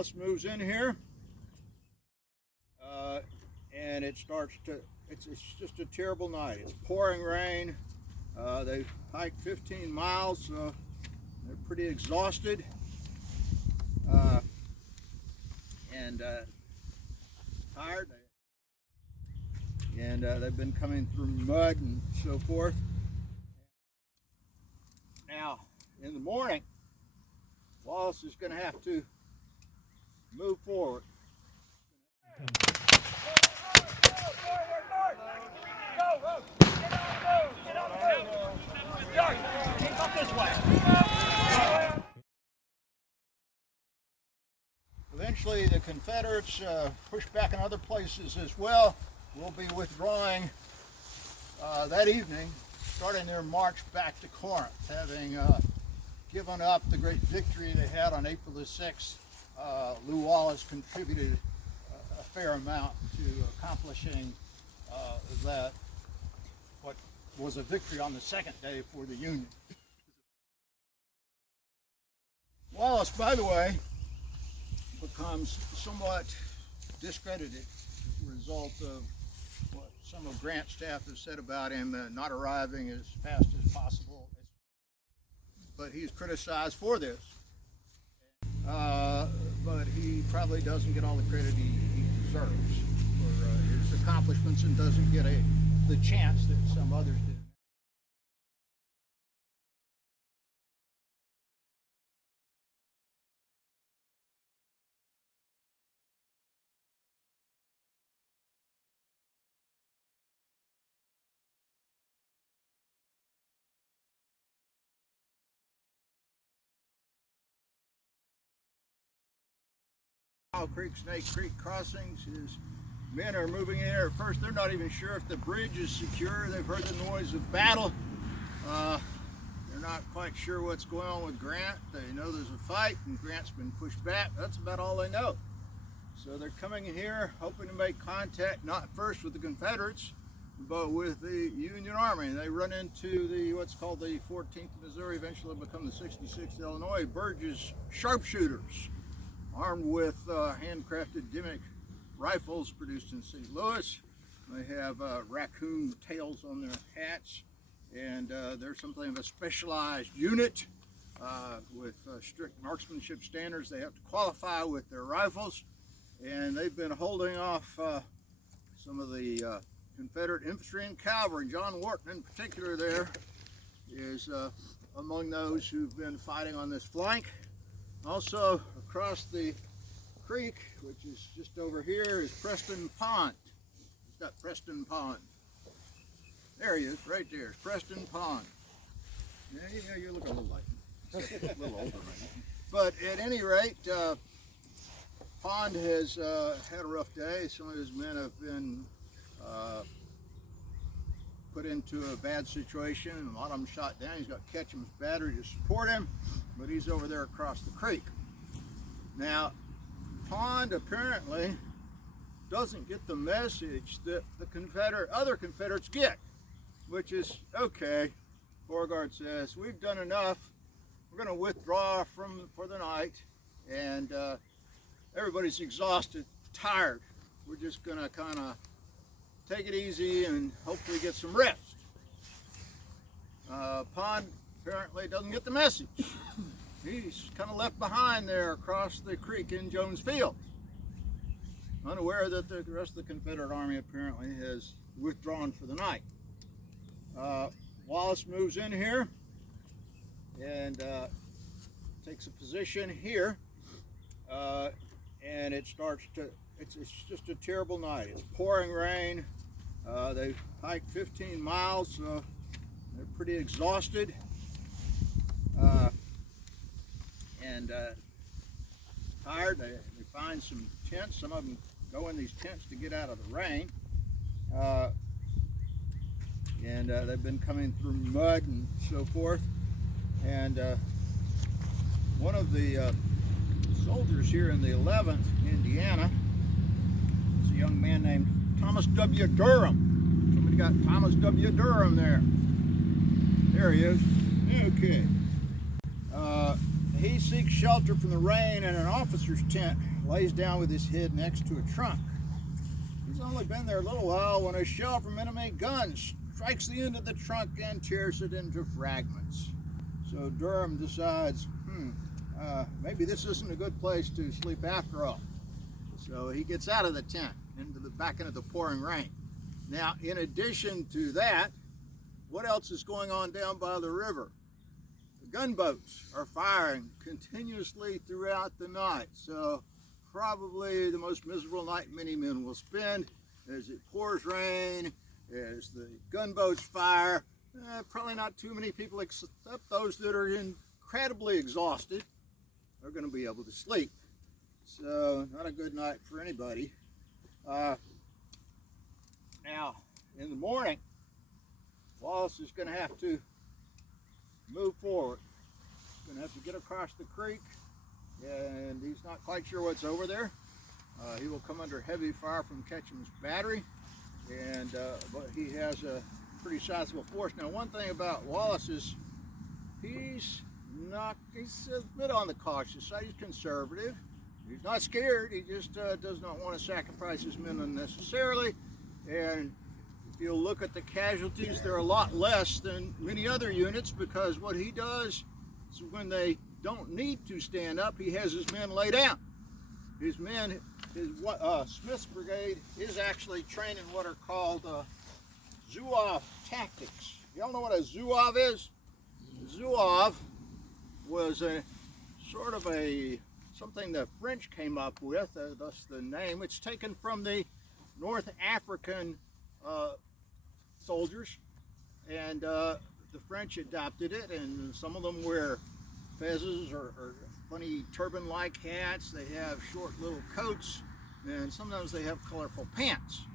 Wallace moves in here, and it's just a terrible night. It's pouring rain. They've hiked 15 miles, so they're pretty exhausted. And tired. And they've been coming through mud and so forth. Now, in the morning, Wallace is going to have to move forward. Eventually, the Confederates pushed back in other places as well. Will be withdrawing that evening, starting their march back to Corinth, having given up the great victory they had on April the 6th. Lew Wallace contributed a fair amount to accomplishing that, what was a victory on the second day for the Union. Wallace, by the way, becomes somewhat discredited as a result of what some of Grant's staff has said about him not arriving as fast as possible. But he's criticized for this. But he probably doesn't get all the credit he deserves for his accomplishments, and doesn't get the chance that some others did. Creek, Snake Creek crossings. His men are moving in here. At first, they're not even sure if the bridge is secure. They've heard the noise of battle. They're not quite sure what's going on with Grant. They know there's a fight and Grant's been pushed back. That's about all they know. So they're coming in here hoping to make contact, not first with the Confederates, but with the Union Army. And they run into the what's called the 14th Missouri, eventually become the 66th Illinois Burgess sharpshooters, armed with handcrafted Dimmick rifles produced in St. Louis. They have raccoon tails on their hats, and they're something of a specialized unit with strict marksmanship standards. They have to qualify with their rifles, and they've been holding off some of the Confederate infantry and cavalry. John Wharton in particular there is among those who've been fighting on this flank. Also across the creek, which is just over here, is Preston Pond. It's got Preston Pond. There he is, right there. It's Preston Pond. Yeah, you look a little like him. A little older, maybe. But at any rate, Pond has had a rough day. Some of his men have been put into a bad situation, and a lot of them shot down. He's got Ketchum's battery to support him, but he's over there across the creek. Now, Pond apparently doesn't get the message that the other Confederates get, which is, okay, Beauregard says, we've done enough. We're going to withdraw for the night, and everybody's exhausted, tired. We're just going to kind of take it easy and hopefully get some rest. Pond apparently doesn't get the message. He's kind of left behind there across the creek in Jones Field, unaware that the rest of the Confederate Army apparently has withdrawn for the night. Wallace moves in here and takes a position here, and it's just a terrible night. It's pouring rain. They've hiked 15 miles, so they're pretty exhausted. And tired. They find some tents. Some of them go in these tents to get out of the rain. And they've been coming through mud and so forth. And one of the soldiers here in the 11th, Indiana, is a young man named Thomas W. Durham. Somebody got Thomas W. Durham there. There he is. Okay. he seeks shelter from the rain in an officer's tent, lays down with his head next to a trunk. He's only been there a little while when a shell from enemy guns strikes the end of the trunk and tears it into fragments. So Durham decides, maybe this isn't a good place to sleep after all. So he gets out of the tent back into the pouring rain. Now, in addition to that, what else is going on down by the river? The gunboats are firing continuously throughout the night. So probably the most miserable night many men will spend as it pours rain, as the gunboats fire. Probably not too many people except those that are incredibly exhausted are going to be able to sleep. So not a good night for anybody. Now, in the morning, Wallace is going to have to move forward. He's going to have to get across the creek, and he's not quite sure what's over there. He will come under heavy fire from Ketchum's battery, and but he has a pretty sizable force. Now, one thing about Wallace is he's a bit on the cautious side. He's conservative. He's not scared. He just does not want to sacrifice his men unnecessarily. And if you look at the casualties, they're a lot less than many other units, because what he does is when they don't need to stand up, he has his men lay down. His men, Smith's brigade is actually trained in what are called Zouave tactics. Y'all know what a Zouave is? Zouave was a sort of something the French came up with, thus the name. It's taken from the North African soldiers, and the French adopted it, and some of them wear fezzes or funny turban-like hats. They have short little coats, and sometimes they have colorful pants.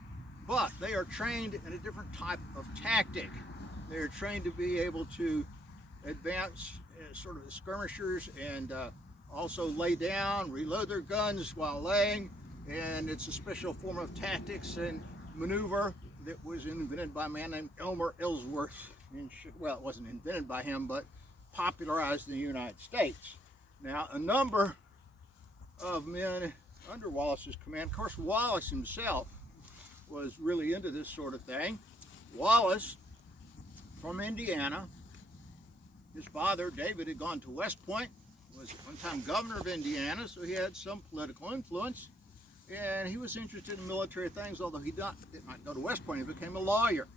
But they are trained in a different type of tactic. They are trained to be able to advance sort of as skirmishers, and also lay down, reload their guns while laying, and it's a special form of tactics and maneuver that was invented by a man named Elmer Ellsworth. Well, it wasn't invented by him, but popularized in the United States. Now, a number of men under Wallace's command, of course, Wallace himself was really into this sort of thing. Wallace, from Indiana, his father, David, had gone to West Point, was at one time governor of Indiana, so he had some political influence, and he was interested in military things, although he did not go to West Point. He became a lawyer.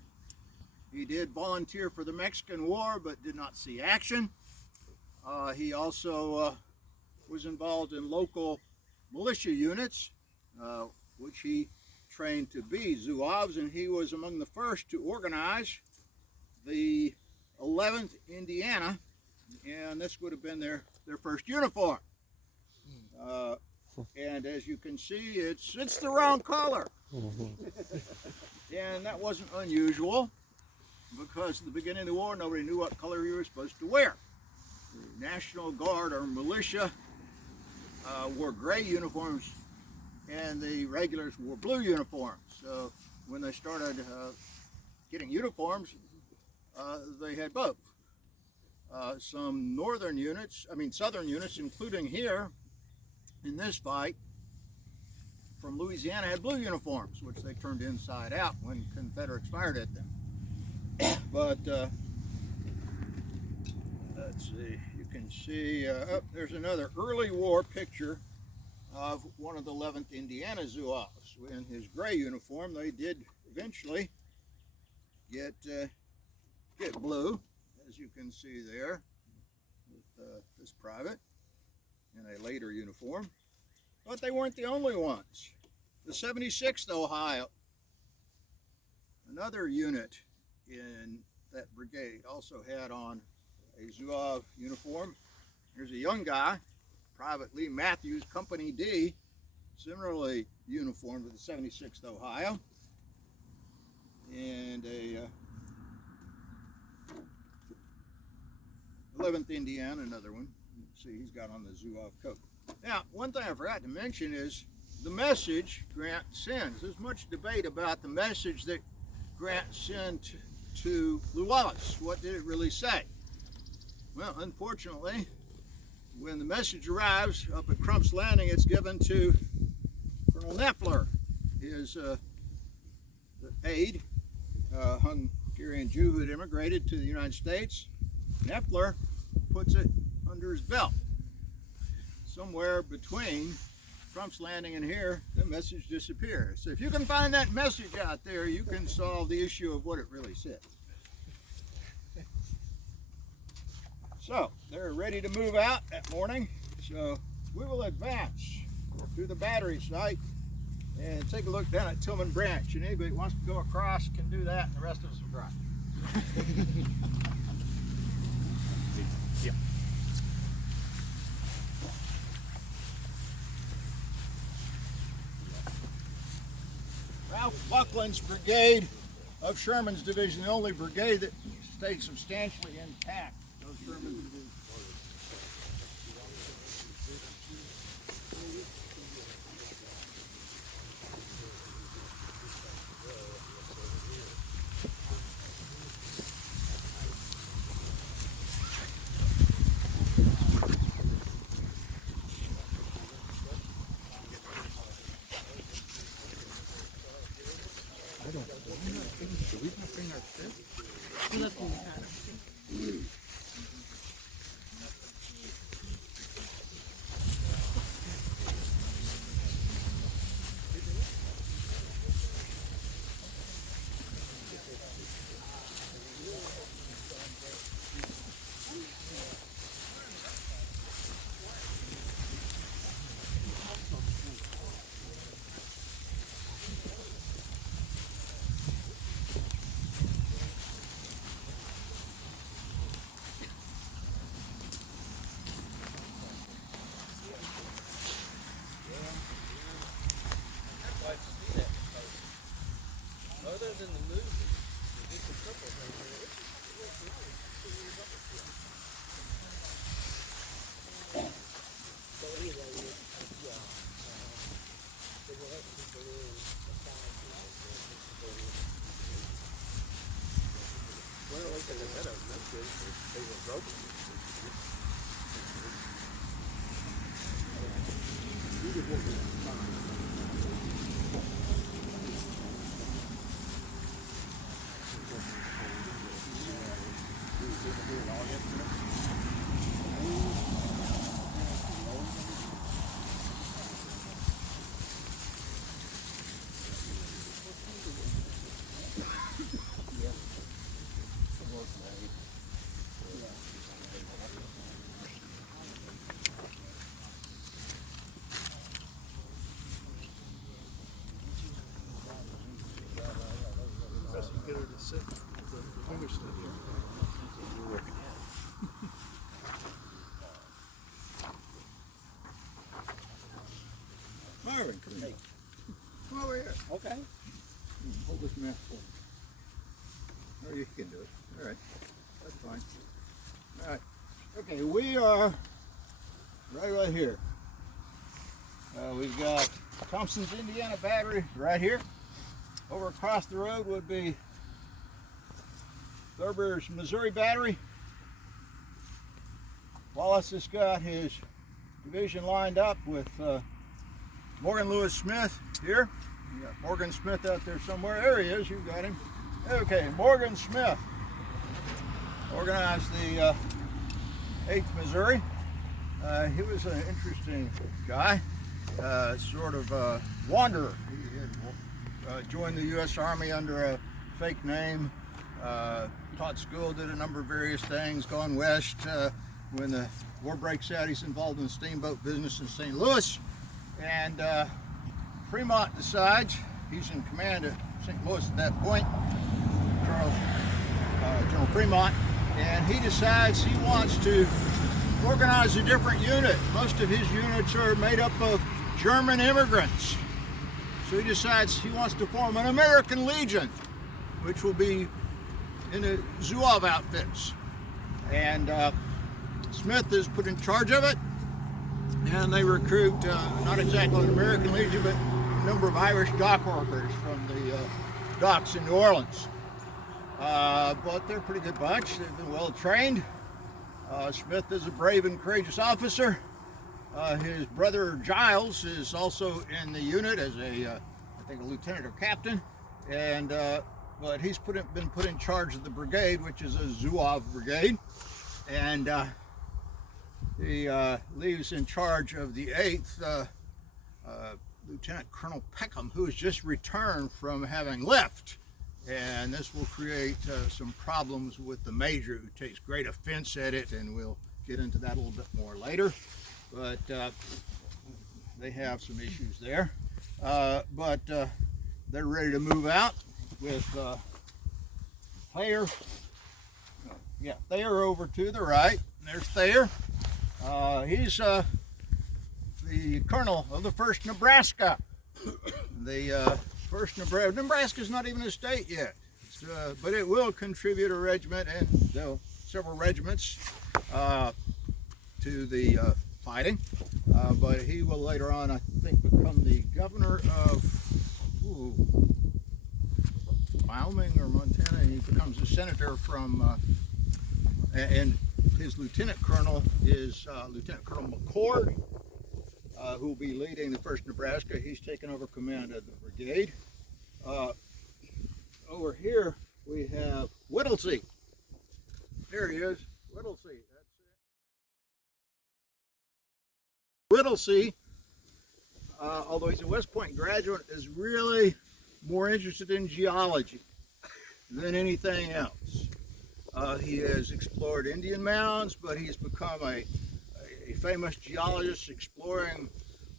He did volunteer for the Mexican War, but did not see action. He also was involved in local militia units, which he trained to be Zouaves, and he was among the first to organize the 11th Indiana, and this would have been their first uniform. And as you can see, it's the wrong color. And that wasn't unusual, because at the beginning of the war, nobody knew what color you were supposed to wear. The National Guard or militia wore gray uniforms, and the regulars wore blue uniforms. So when they started getting uniforms, they had both. Some southern units, including here in this fight from Louisiana, had blue uniforms, which they turned inside out when Confederates fired at them. But let's see, you can see, there's another early war picture of one of the 11th Indiana Zouaves. In his gray uniform, they did eventually get blue, as you can see there, with this private in a later uniform. But they weren't the only ones. The 76th Ohio, another unit in that brigade, also had on a Zouave uniform. Here's a young guy, Private Lee Matthews, Company D, similarly uniformed with the 76th Ohio. And a 11th Indiana, another one. See, he's got on the Zouave coat. Now, one thing I forgot to mention is the message Grant sends. There's much debate about the message that Grant sent to Lew Wallace. What did it really say? Well, unfortunately, when the message arrives up at Crump's Landing, it's given to Colonel Neffler, his aide, Hungarian Jew who had immigrated to the United States. Neffler puts it under his belt. Somewhere between Crump's Landing and here, the message disappears. So if you can find that message out there, you can solve the issue of what it really said. So they're ready to move out that morning. So we will advance through the battery site and take a look down at Tillman Branch. And anybody who wants to go across can do that, and the rest of us will drive. Yep. Ralph Buckland's brigade of Sherman's division, the only brigade that stayed substantially intact of Sherman's division. Other than the movie, there's just a couple of things there. So anyway, yeah. They will have people in well, they said that that's good. They were broken. You did what was fine. Get her to sit. The understood here. You're working. Marvin, come here. Come over here. Okay. Hold this mess for me. Or you can do it. All right. That's fine. All right. Okay, we are right here. We've got Thompson's Indiana Battery right here. Over across the road would be Thurber's Missouri Battery. Wallace has got his division lined up with Morgan Lewis Smith here. You got Morgan Smith out there somewhere. There he is, you got him. Okay, Morgan Smith organized the 8th Missouri. He was an interesting guy, sort of a wanderer. He had joined the U.S. Army under a fake name, taught school, did a number of various things, gone west. When the war breaks out, he's involved in the steamboat business in St. Louis. And Fremont decides, he's in command at St. Louis at that point, General Fremont, and he decides he wants to organize a different unit. Most of his units are made up of German immigrants. So he decides he wants to form an American Legion, which will be in the Zouave outfits. And Smith is put in charge of it, and they recruit not exactly an American Legion, but a number of Irish dock workers from the docks in New Orleans. But they're a pretty good bunch. They've been well trained. Smith is a brave and courageous officer. His brother Giles is also in the unit as I think a lieutenant or captain, and but he's been put in charge of the brigade, which is a Zouave brigade, and he leaves in charge of the 8th Lieutenant Colonel Peckham, who has just returned from having left, and this will create some problems with the major, who takes great offense at it, and we'll get into that a little bit more later. But they have some issues there. But they're ready to move out with Thayer. Yeah, Thayer over to the right. There's Thayer. He's the colonel of the 1st Nebraska. The 1st Nebraska. Nebraska's not even a state yet, but it will contribute a regiment and several regiments to the fighting. But he will later on, I think, become the governor of Wyoming or Montana. He becomes a senator from, and his lieutenant colonel is Lieutenant Colonel McCord, who will be leading the 1st Nebraska. He's taken over command of the brigade. Over here we have Whittlesey. There he is, Whittlesey. Whittlesey, although he's a West Point graduate, is really more interested in geology than anything else. He has explored Indian mounds, but he's become a famous geologist exploring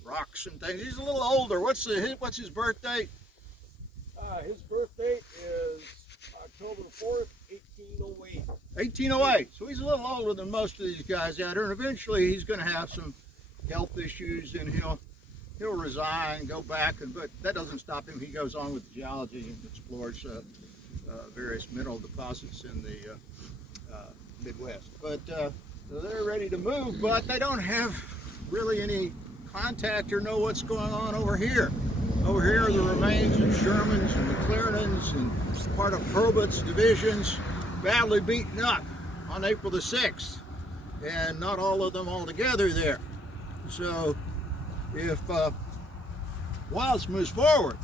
rocks and things. He's a little older. What's his birth date? His birth date is October 4th, 1808. 1808. So he's a little older than most of these guys out here, and eventually he's going to have some health issues, and he'll resign, go back, but that doesn't stop him. He goes on with geology and explores various mineral deposits in the Midwest. But so they're ready to move, but they don't have really any contact or know what's going on over here. Over here are the remains of Sherman's and McClernand's and part of Hurlbut's divisions, badly beaten up on April the 6th, and not all of them all together there. So if Wallace moves forward,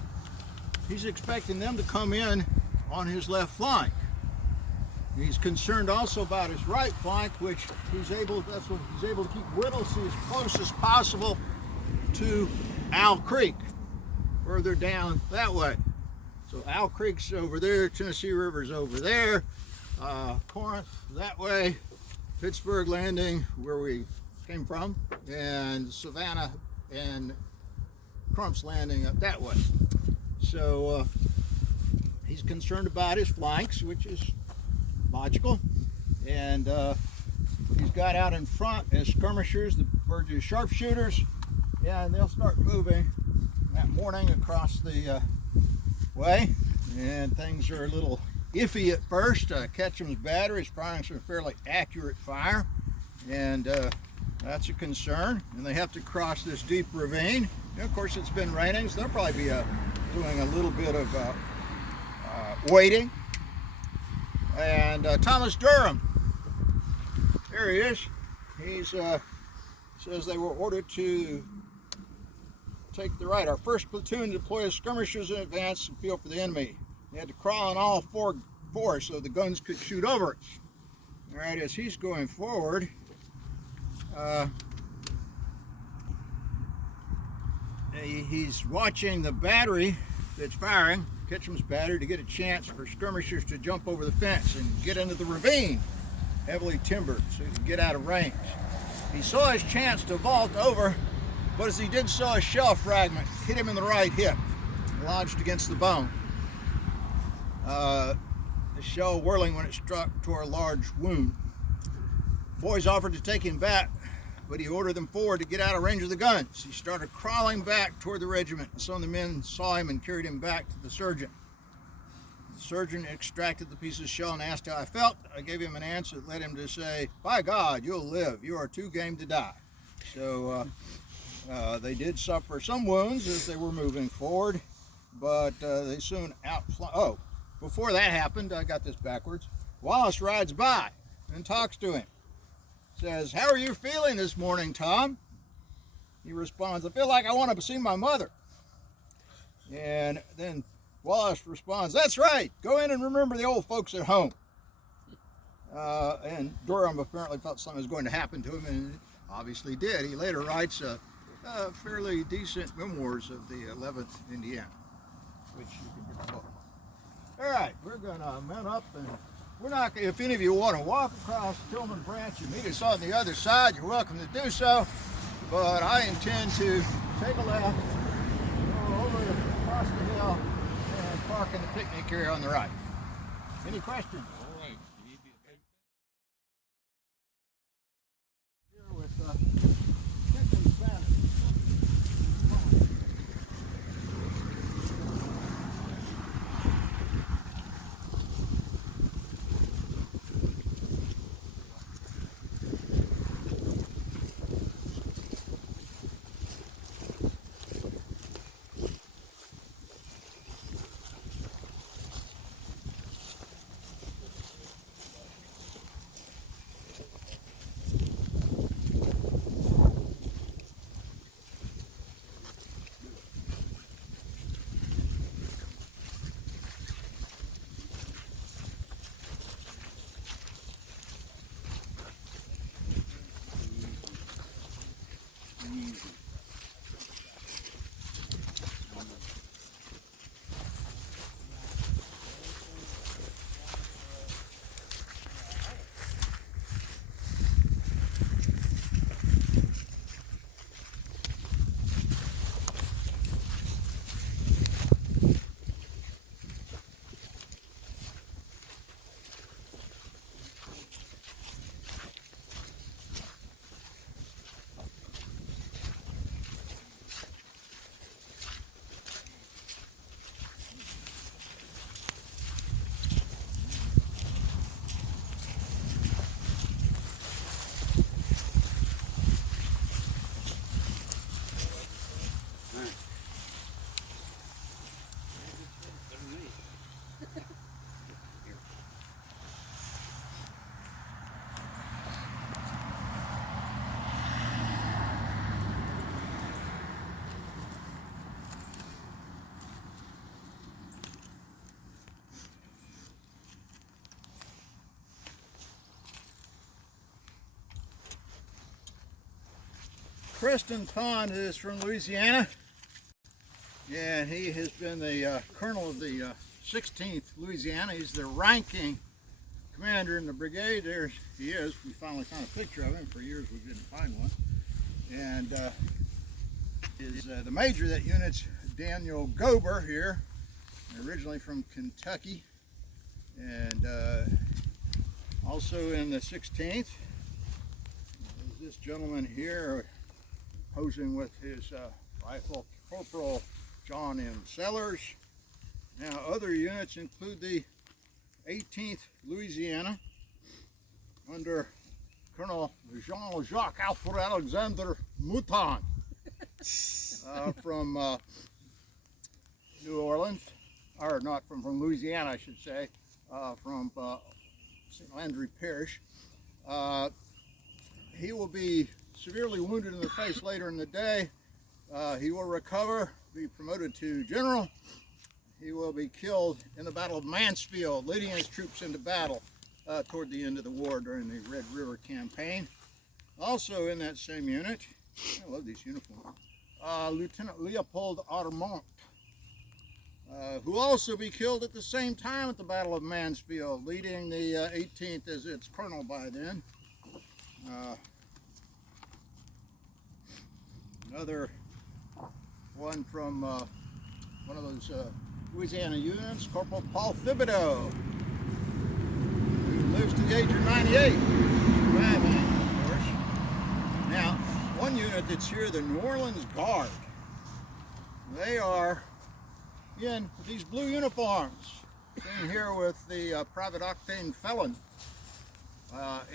he's expecting them to come in on his left flank. He's concerned also about his right flank, which he's able to keep Whittlesey as close as possible to Owl Creek, further down that way. So Owl Creek's over there, Tennessee River's over there, Corinth that way, Pittsburgh Landing, where we came from, and Savannah and Crump's Landing up that way. So he's concerned about his flanks, which is logical, and he's got out in front as skirmishers, the Burgess sharpshooters, and they'll start moving that morning across the way, and things are a little iffy at first. Ketchum's battery is firing some fairly accurate fire, and that's a concern, and they have to cross this deep ravine. And of course, it's been raining, so they'll probably be doing a little bit of waiting. And Thomas Durham, there he is. He's says they were ordered to take the right. Our first platoon deploy as skirmishers in advance and feel for the enemy. They had to crawl on all fours so the guns could shoot over us. All right, as he's going forward, he's watching the battery that's firing, Ketchum's battery, to get a chance for skirmishers to jump over the fence and get into the ravine, heavily timbered, so he could get out of range. He saw his chance to vault over, but as he did so, a shell fragment hit him in the right hip, lodged against the bone. The shell whirling when it struck tore a large wound. Boys offered to take him back, but he ordered them forward to get out of range of the guns. He started crawling back toward the regiment, and some of the men saw him and carried him back to the surgeon. The surgeon extracted the piece of shell and asked how I felt. I gave him an answer that led him to say, "By God, you'll live. You are too game to die." So they did suffer some wounds as they were moving forward, but they soon outflanked. Oh, before that happened, I got this backwards. Wallace rides by and talks to him. says, "How are you feeling this morning, Tom?" He responds, "I feel like I want to see my mother." And then Wallace responds, "That's right. Go in and remember the old folks at home." And Durham apparently thought something was going to happen to him, and it obviously did. He later writes fairly decent memoirs of the 11th Indiana, which you can get the book. All right, we're going to mount up, and we're not. If any of you want to walk across Tillman Branch and meet us on the other side, you're welcome to do so. But I intend to take a left, go over across the hill, and park in the picnic area on the right. Any questions? All right. You need Here with Captain Banner. Preston Pond is from Louisiana, and he has been the colonel of the 16th Louisiana. He's the ranking commander in the brigade. There he is. We finally found a picture of him. For years we didn't find one. And the major of that unit's Daniel Gober here, originally from Kentucky, and also in the 16th is this gentleman here, posing with his rifle, Corporal John M. Sellers. Now, other units include the 18th Louisiana under Colonel Jean-Jacques Alfred Alexander Mouton from New Orleans, or not from Louisiana, I should say, from St. Landry Parish. He will be severely wounded in the face later in the day. He will recover, be promoted to general. He will be killed in the Battle of Mansfield, leading his troops into battle toward the end of the war during the Red River Campaign. Also in that same unit, I love these uniforms, Lieutenant Leopold Armont, who will also be killed at the same time at the Battle of Mansfield, leading the 18th as its colonel by then. Another one from one of those Louisiana units, Corporal Paul Thibodeau, who lives to the age of 98. Of course. Now, one unit that's here, the New Orleans Guard. They are in these blue uniforms, seen here with the Private Octane Felon.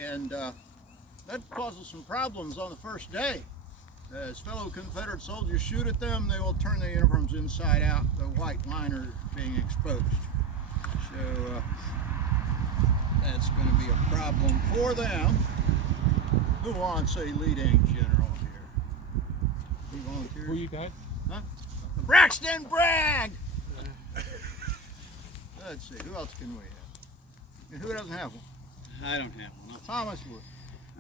And that causes some problems on the first day. As fellow Confederate soldiers shoot at them, they will turn their uniforms inside out, the white liner being exposed. So that's going to be a problem for them. Who wants a leading general here? He volunteers? Who you got? Huh? Braxton Bragg! Let's see, who else can we have? And who doesn't have one? I don't have one. Thomas Wood.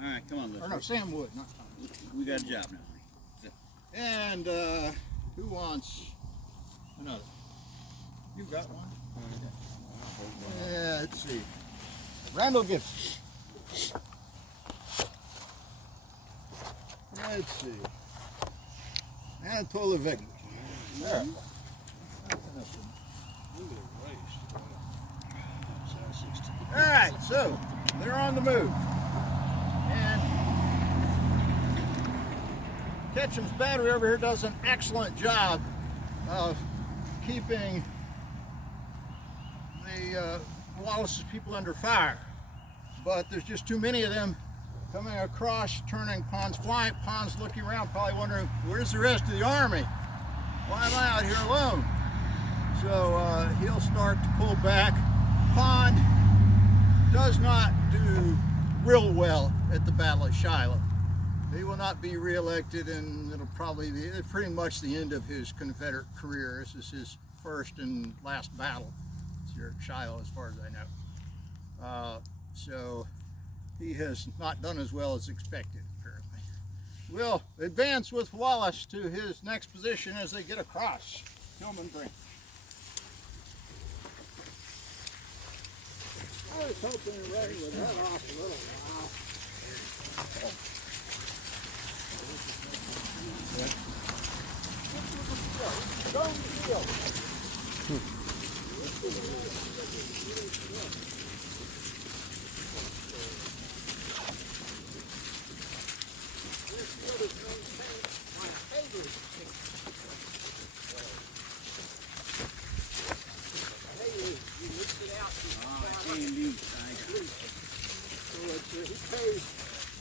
All right, come on, Or let's. no, Sam Wood, not Thomas. We got a job now. And who wants another? You got one? Yeah, let's see. Randall Gibson. Let's see. Anatola Vegler. There. All right, so they're on the move. And Ketchum's battery over here does an excellent job of keeping the Wallace's people under fire. But there's just too many of them coming across, turning Pond's flank. Pond's looking around, probably wondering, where's the rest of the army? Why am I out here alone? So he'll start to pull back. Pond does not do real well at the Battle of Shiloh. He will not be re-elected, and it'll probably be pretty much the end of his Confederate career. This is his first and last battle here at Shiloh, as far as I know. So he has not done as well as expected, apparently. We'll advance with Wallace to his next position as they get across Tillman Green. I was hoping the rain would head off a little while. Go in the field. This field is maintained by Hager's team. Hager, you mixed it out. So he pays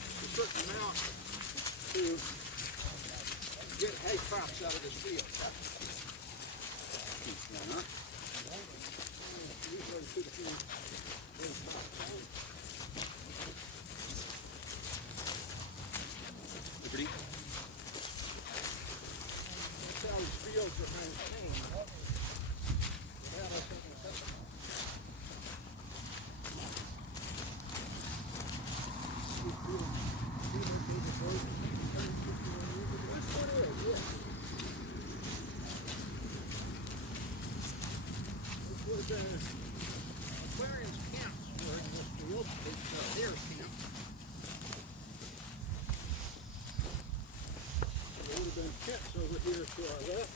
a certain amount to get hay crops out of this field. Liberty. That's how these fields are maintained. Aquarium's camps were in this field. It's Deer's camp. There would have been pits over here to our left.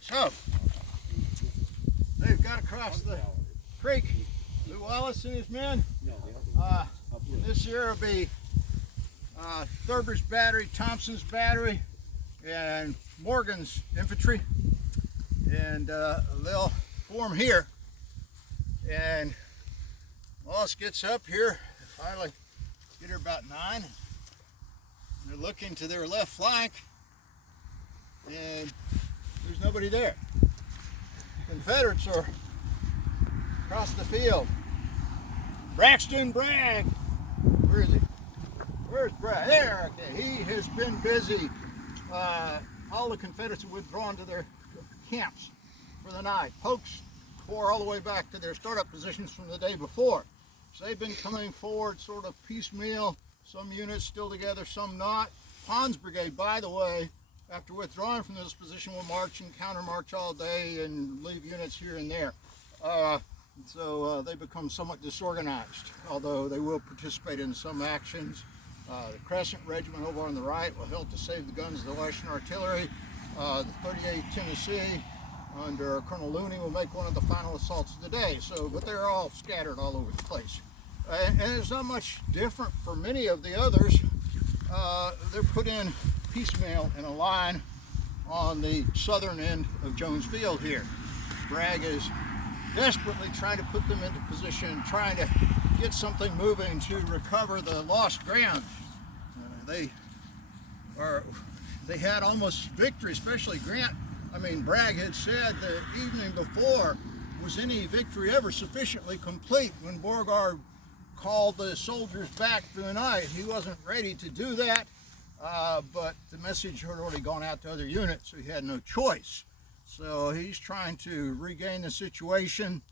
So, they've got across the creek. Lew Wallace and his men. This year will be Thurber's battery, Thompson's battery, and Morgan's infantry. And they'll form here. And Wallace gets up here, finally get here about 9. They're looking to their left flank, and there's nobody there. Confederates are across the field. Braxton Bragg. Where is he? Where's Bragg? There. Okay. He has been busy. All the Confederates have withdrawn to their camps for the night. Polk's corps all the way back to their startup positions from the day before. So they've been coming forward sort of piecemeal, some units still together, some not. Pond's Brigade, by the way, after withdrawing from this position, will march and countermarch all day and leave units here and there. So they become somewhat disorganized, although they will participate in some actions. The Crescent Regiment over on the right will help to save the guns of the Western Artillery. The 38th Tennessee under Colonel Looney will make one of the final assaults of the day. So, but they're all scattered all over the place. And it's not much different for many of the others. They're put in piecemeal in a line on the southern end of Jones Field here. Bragg is desperately trying to put them into position, trying to get something moving to recover the lost ground. They had almost victory, especially Bragg had said the evening before, was any victory ever sufficiently complete? When Beauregard called the soldiers back through the night, he wasn't ready to do that, but the message had already gone out to other units, so he had no choice. So he's trying to regain the situation,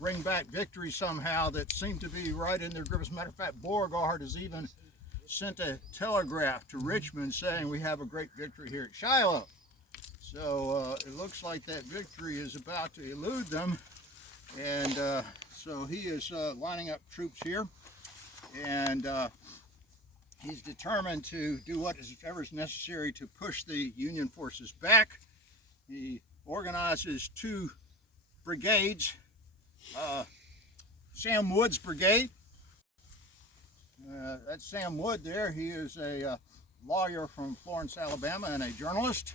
bring back victory somehow that seemed to be right in their grip. As a matter of fact, Beauregard has even sent a telegraph to Richmond saying we have a great victory here at Shiloh. So it looks like that victory is about to elude them, and so he is lining up troops here, and he's determined to do whatever is necessary to push the Union forces back. He organizes two brigades. Sam Wood's brigade. That's Sam Wood there. He is a lawyer from Florence, Alabama, and a journalist.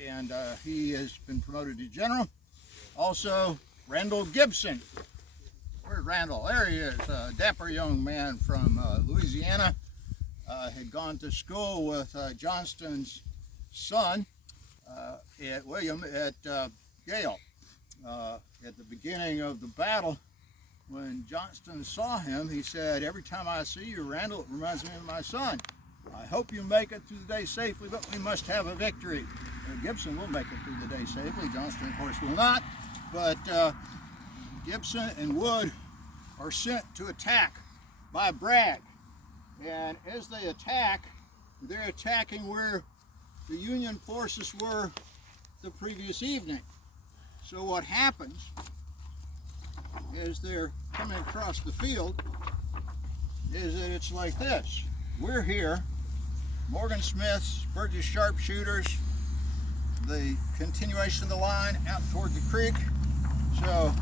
And he has been promoted to general. Also, Randall Gibson. Where's Randall? There he is, a dapper young man from Louisiana. Had gone to school with Johnston's son at Yale. At the beginning of the battle, when Johnston saw him, he said, "Every time I see you, Randall, it reminds me of my son. I hope you make it through the day safely, but we must have a victory." And Gibson will make it through the day safely. Johnston, of course, will not. But Gibson and Wood are sent to attack by Bragg. And as they attack, they're attacking where the Union forces were the previous evening. So what happens is they're coming across the field is that it's like this. We're here, Morgan Smith's, Burgess sharpshooters, the continuation of the line out toward the creek. So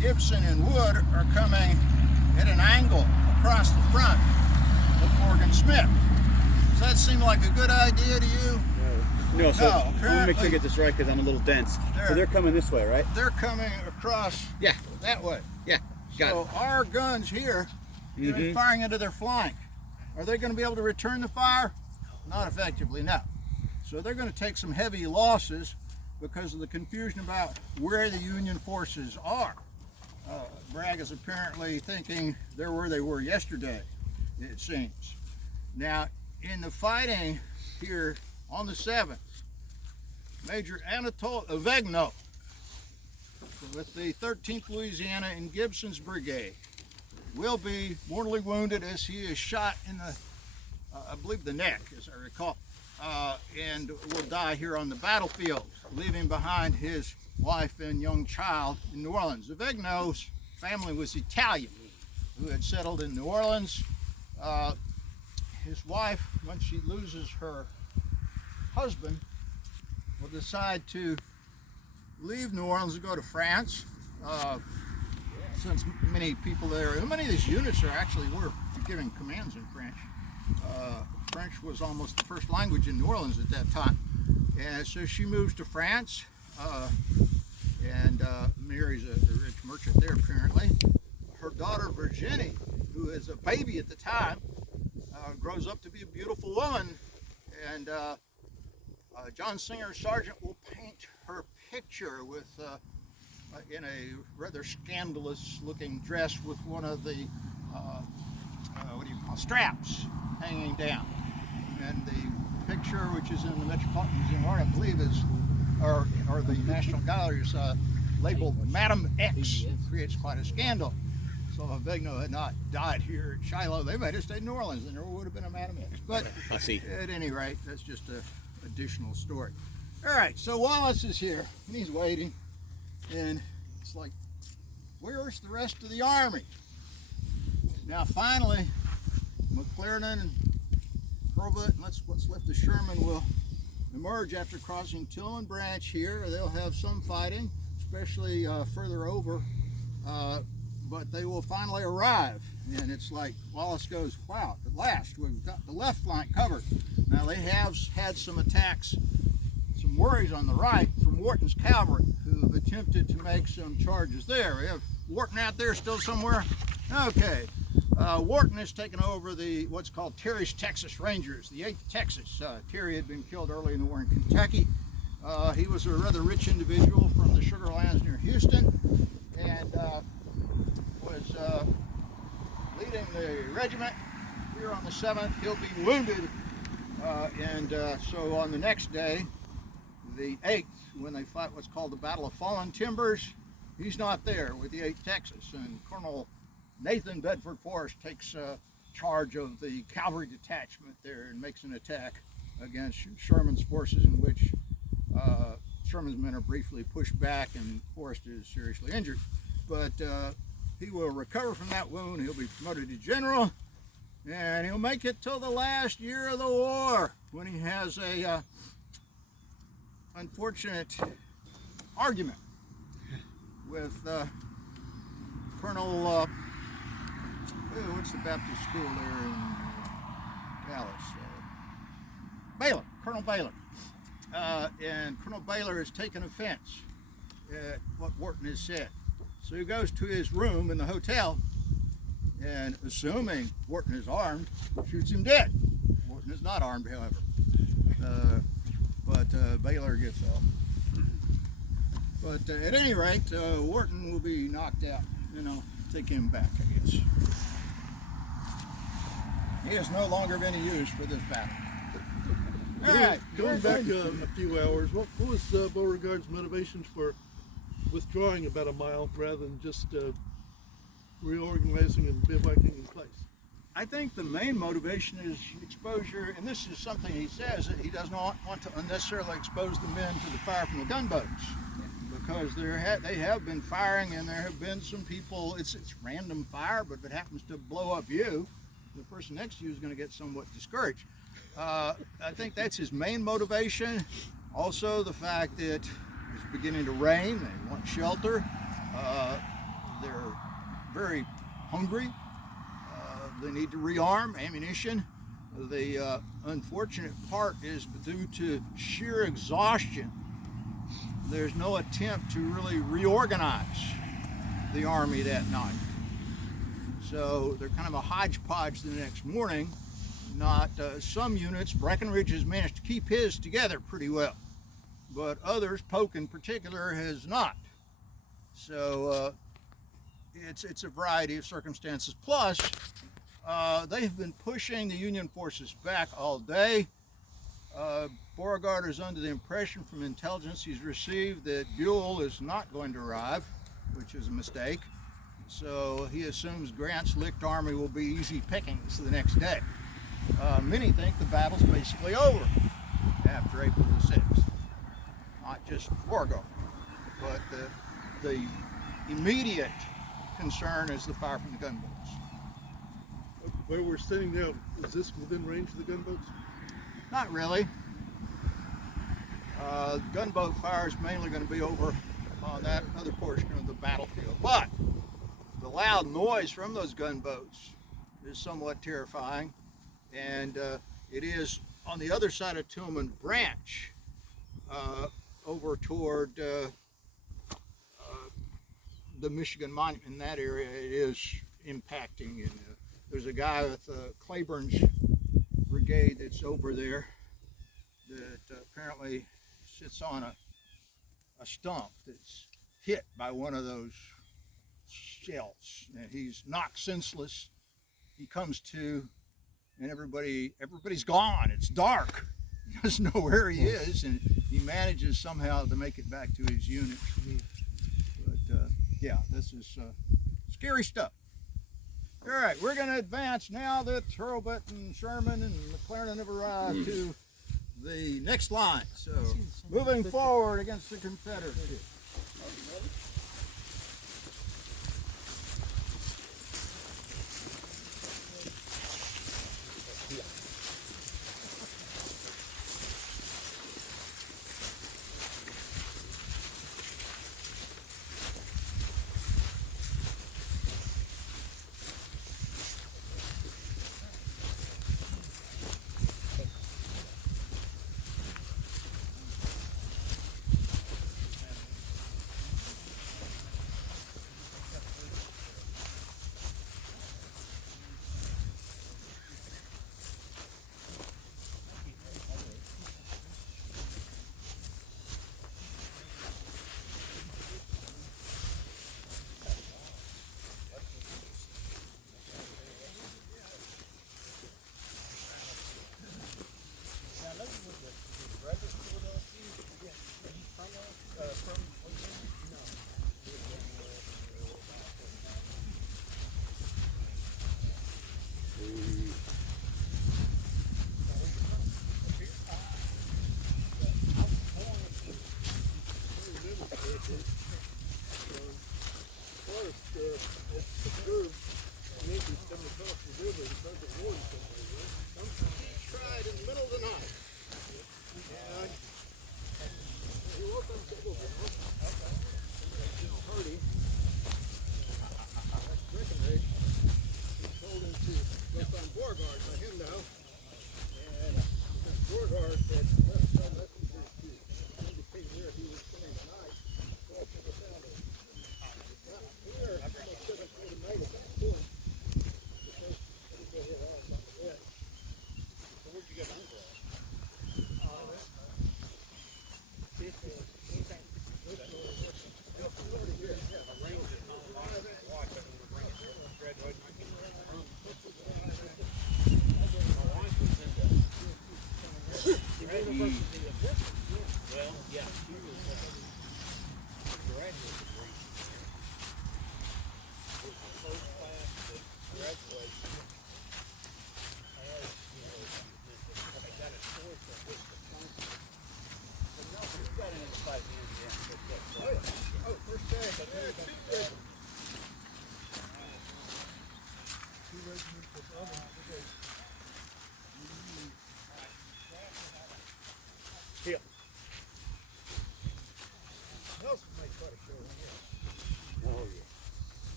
Gibson and Wood are coming at an angle across the front of Morgan Smith. Does that seem like a good idea to you? No, so No, I want to make sure I get this right because I'm a little dense. So they're coming this way, right? They're coming across that way. Yeah, got So our guns here are firing into their flank. Are they going to be able to return the fire? Not effectively, no. So they're going to take some heavy losses because of the confusion about where the Union forces are. Bragg is apparently thinking they're where they were yesterday, it seems. Now, in the fighting here on the 7th, Major Anatole Avegno with the 13th Louisiana in Gibson's brigade will be mortally wounded as he is shot in the, I believe the neck, as I recall, and will die here on the battlefield, leaving behind his wife and young child in New Orleans. Avegno's family was Italian, who had settled in New Orleans. His wife, when she loses her husband, will decide to leave New Orleans and go to France. Since many people there, many of these units were giving commands in French. French was almost the first language in New Orleans at that time. And so she moves to France and marries a rich merchant there apparently. Her daughter Virginie, who is a baby at the time, grows up to be a beautiful woman, and John Singer Sargent will paint her picture with in a rather scandalous looking dress with one of the straps hanging down. And the picture, which is in the Metropolitan Museum of Art, I believe, is or the National Gallery's labeled Madam X. It creates quite a scandal. So if Vigno had not died here at Shiloh, they might have stayed in New Orleans and there would have been a Madam X. But I see. At any rate, that's just an additional story. All right, so Wallace is here and he's waiting. And it's like, where's the rest of the army? Now finally, McClernand and Hurlbut and what's left of Sherman will emerge after crossing Tillman Branch here. They'll have some fighting, especially further over, but they will finally arrive. And it's like Wallace goes, wow, at last we've got the left flank covered. Now they have had some attacks, some worries on the right from Wharton's cavalry, who have attempted to make some charges there. We have Wharton out there still somewhere. Okay, Wharton has taken over what's called Terry's Texas Rangers, the 8th Texas. Terry had been killed early in the war in Kentucky. He was a rather rich individual from the sugar lands near Houston, and was leading the regiment here on the 7th. He'll be wounded, so on the next day, the 8th, when they fight what's called the Battle of Fallen Timbers, he's not there with the 8th Texas, and Colonel Nathan Bedford Forrest takes charge of the cavalry detachment there and makes an attack against Sherman's forces, in which Sherman's men are briefly pushed back and Forrest is seriously injured. But he will recover from that wound. He'll be promoted to general, and he'll make it till the last year of the war, when he has a unfortunate argument with Colonel what's the Baptist school there in Dallas? Baylor, Colonel Baylor. And Colonel Baylor has taken offense at what Wharton has said. So he goes to his room in the hotel and, assuming Wharton is armed, shoots him dead. Wharton is not armed, however. But Baylor gets off. But at any rate, Wharton will be knocked out. Take him back, I guess. He is no longer of any use for this battle. All right. Going back a few hours, what was Beauregard's motivations for withdrawing about a mile rather than just reorganizing and bivouacking in place? I think the main motivation is exposure, and this is something he says, that he does not want to unnecessarily expose the men to the fire from the gunboats, because they have been firing, and there have been some people. It's random fire, but if it happens to blow up you, the person next to you is going to get somewhat discouraged. I think that's his main motivation. Also, the fact that it's beginning to rain, they want shelter, they're very hungry, they need to rearm ammunition. The unfortunate part is due to sheer exhaustion, there's no attempt to really reorganize the army that night. So they're kind of a hodgepodge the next morning. Not some units, Breckinridge has managed to keep his together pretty well, but others, Polk in particular, has not. So it's a variety of circumstances. Plus, they've been pushing the Union forces back all day. Beauregard is under the impression from intelligence he's received that Buell is not going to arrive, which is a mistake. So he assumes Grant's licked army will be easy pickings the next day. Many think the battle's basically over after April the 6th. Not just Beauregard, but the immediate concern is the fire from the gunboats. Where we're sitting now, is this within range of the gunboats? Not really. Gunboat fire is mainly going to be over on that other portion of the battlefield. But the loud noise from those gunboats is somewhat terrifying. And it is on the other side of Tillman Branch, over toward the Michigan Monument. In that area, it is impacting. And there's a guy with Claiborne's brigade that's over there that apparently sits on a stump that's hit by one of those shells, and he's knocked senseless. He comes to, and everybody's gone. It's dark. He doesn't know where he is, and he manages somehow to make it back to his unit. Yeah, this is scary stuff. All right, we're going to advance now that Hurlbut and Sherman and McClernand have arrived to the next line. So, moving forward against the Confederates.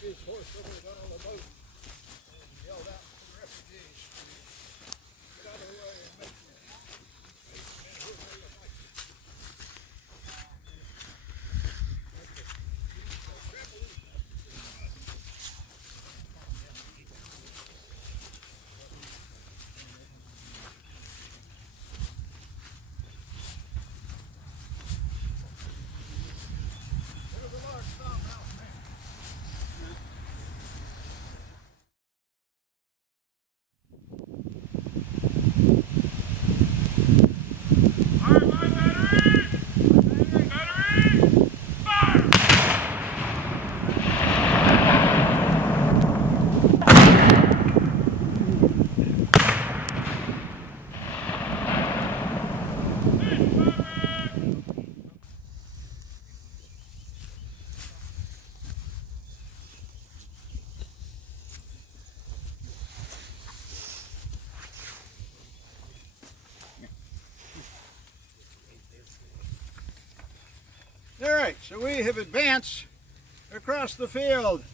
His horse over got on the boat and yelled out to the refugees, get out of the way and make All right, so we have advanced across the field,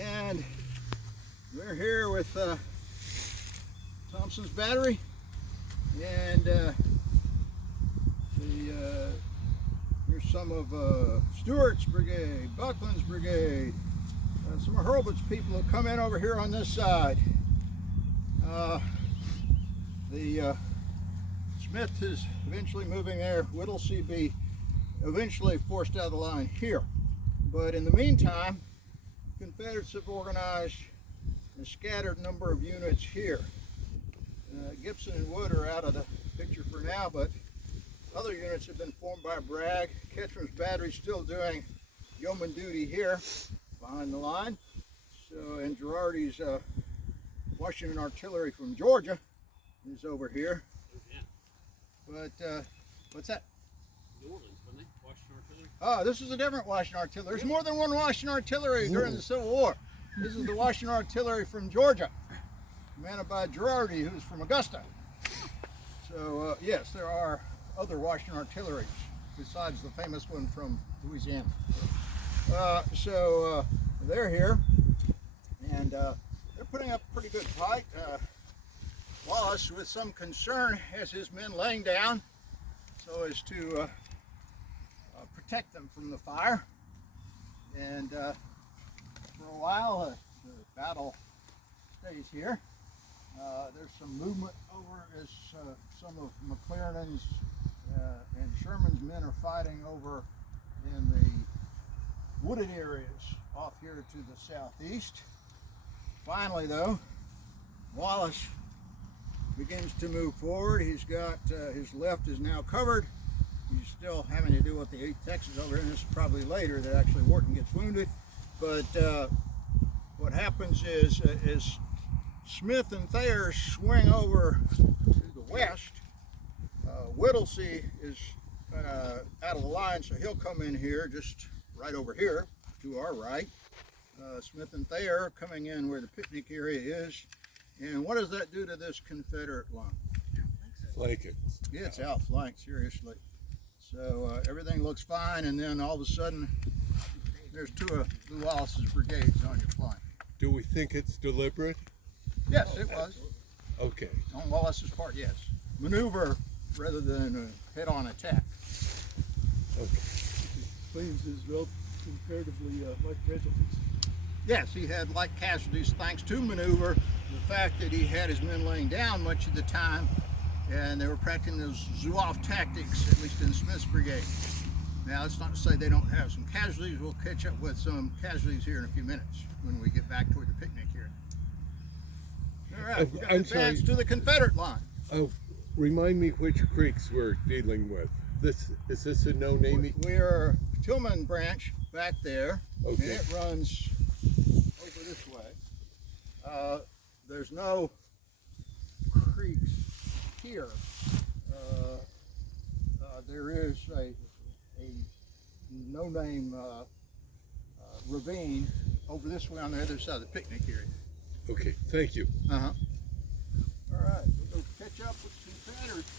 and we're here with Thompson's battery, and here's some of Stewart's brigade, Buckland's brigade, some of Hurlbut's people have come in over here on this side. Smith is eventually moving there. Whittlesey be eventually forced out of the line here. But in the meantime, Confederates have organized a scattered number of units here. Gibson and Wood are out of the picture for now, but Other units have been formed by Bragg. Ketchum's battery still doing yeoman duty here behind the line. So, and Girardi's Washington artillery from Georgia is over here. But what's that? New Orleans, wasn't it? Washington Artillery. Oh, this is a different Washington artillery. There's more than one Washington artillery during the Civil War. This is the Washington artillery from Georgia, commanded by Girardi, who's from Augusta. So yes, there are other Washington artilleries besides the famous one from Louisiana. So they're here, and they're putting up a pretty good fight. Wallace, with some concern, has his men laying down so as to protect them from the fire. And for a while, the battle stays here. There's some movement over as some of McClernand's and Sherman's men are fighting over in the wooded areas off here to the southeast. Finally, though, Wallace begins to move forward. He's got his left is now covered. He's still having to deal with the 8th Texas over here, and this is probably later that actually Wharton gets wounded. But what happens is Smith and Thayer swing over to the west. Whittlesey is kind of out of the line, so he'll come in here, just right over here to our right. Smith and Thayer coming in where the picnic area is. And what does that do to this Confederate line? Flank it. Yeah, it's outflanked, seriously. So everything looks fine, and then all of a sudden, there's 2 of Lew Wallace's brigades on your flank. Do we think it's deliberate? Yes, it was. Okay. On Wallace's part, yes. Maneuver rather than head-on attack. Okay. Claims his comparatively light casualties. Yes, he had light casualties thanks to maneuver, the fact that he had his men laying down much of the time, and they were practicing those Zouave tactics, at least in Smith's brigade. Now, that's not to say they don't have some casualties. We'll catch up with some casualties here in a few minutes when we get back toward the picnic here. All right, we're going to advance to the Confederate line. Remind me which creeks we're dealing with. Is this a no-name? We are Tillman branch back there, Okay. and it runs over this way. There's no creeks here. There is a no-name ravine over this way on the other side of the picnic area. Okay, thank you. Uh-huh. All right, we'll go catch up with some Confederates.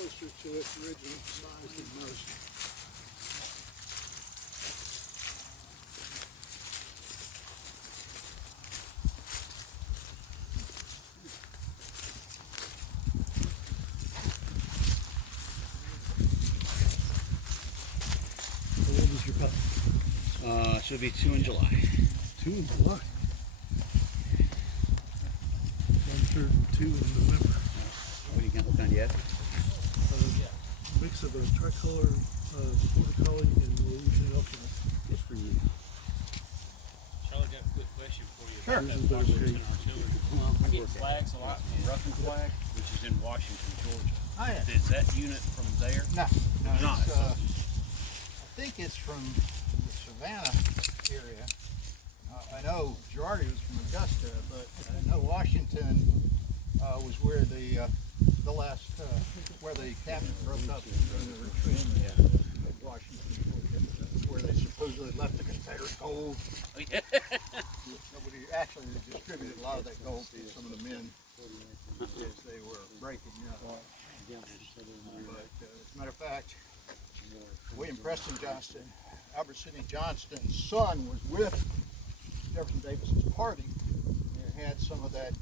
closer to its original size than most. How old is your pup? Should be 2 in July. 2 in July. One turned 2 in November. What, you can't look on yet? Mix of a tricolor border collie and Norwegian Outflanks. Good for you. Charlie, got a quick question for you. Sure. About that Washington artillery. I get flags a lot from Ruffin Flag, which is in Washington, Georgia. Oh, yeah. Is that unit from there? No, Not. it's, I think it's from the Savannah area. I know Girardi was from Augusta, but I know Washington was where the last where the captain broke up during the retreat. Of Washington, Georgia, where they supposedly left the Confederate gold. Oh, yeah. Nobody actually distributed a lot of that gold to some of the men as they were breaking up. But as a matter of fact, William Preston Johnston, Albert Sidney Johnston's son, was with Jefferson Davis's party and had some of that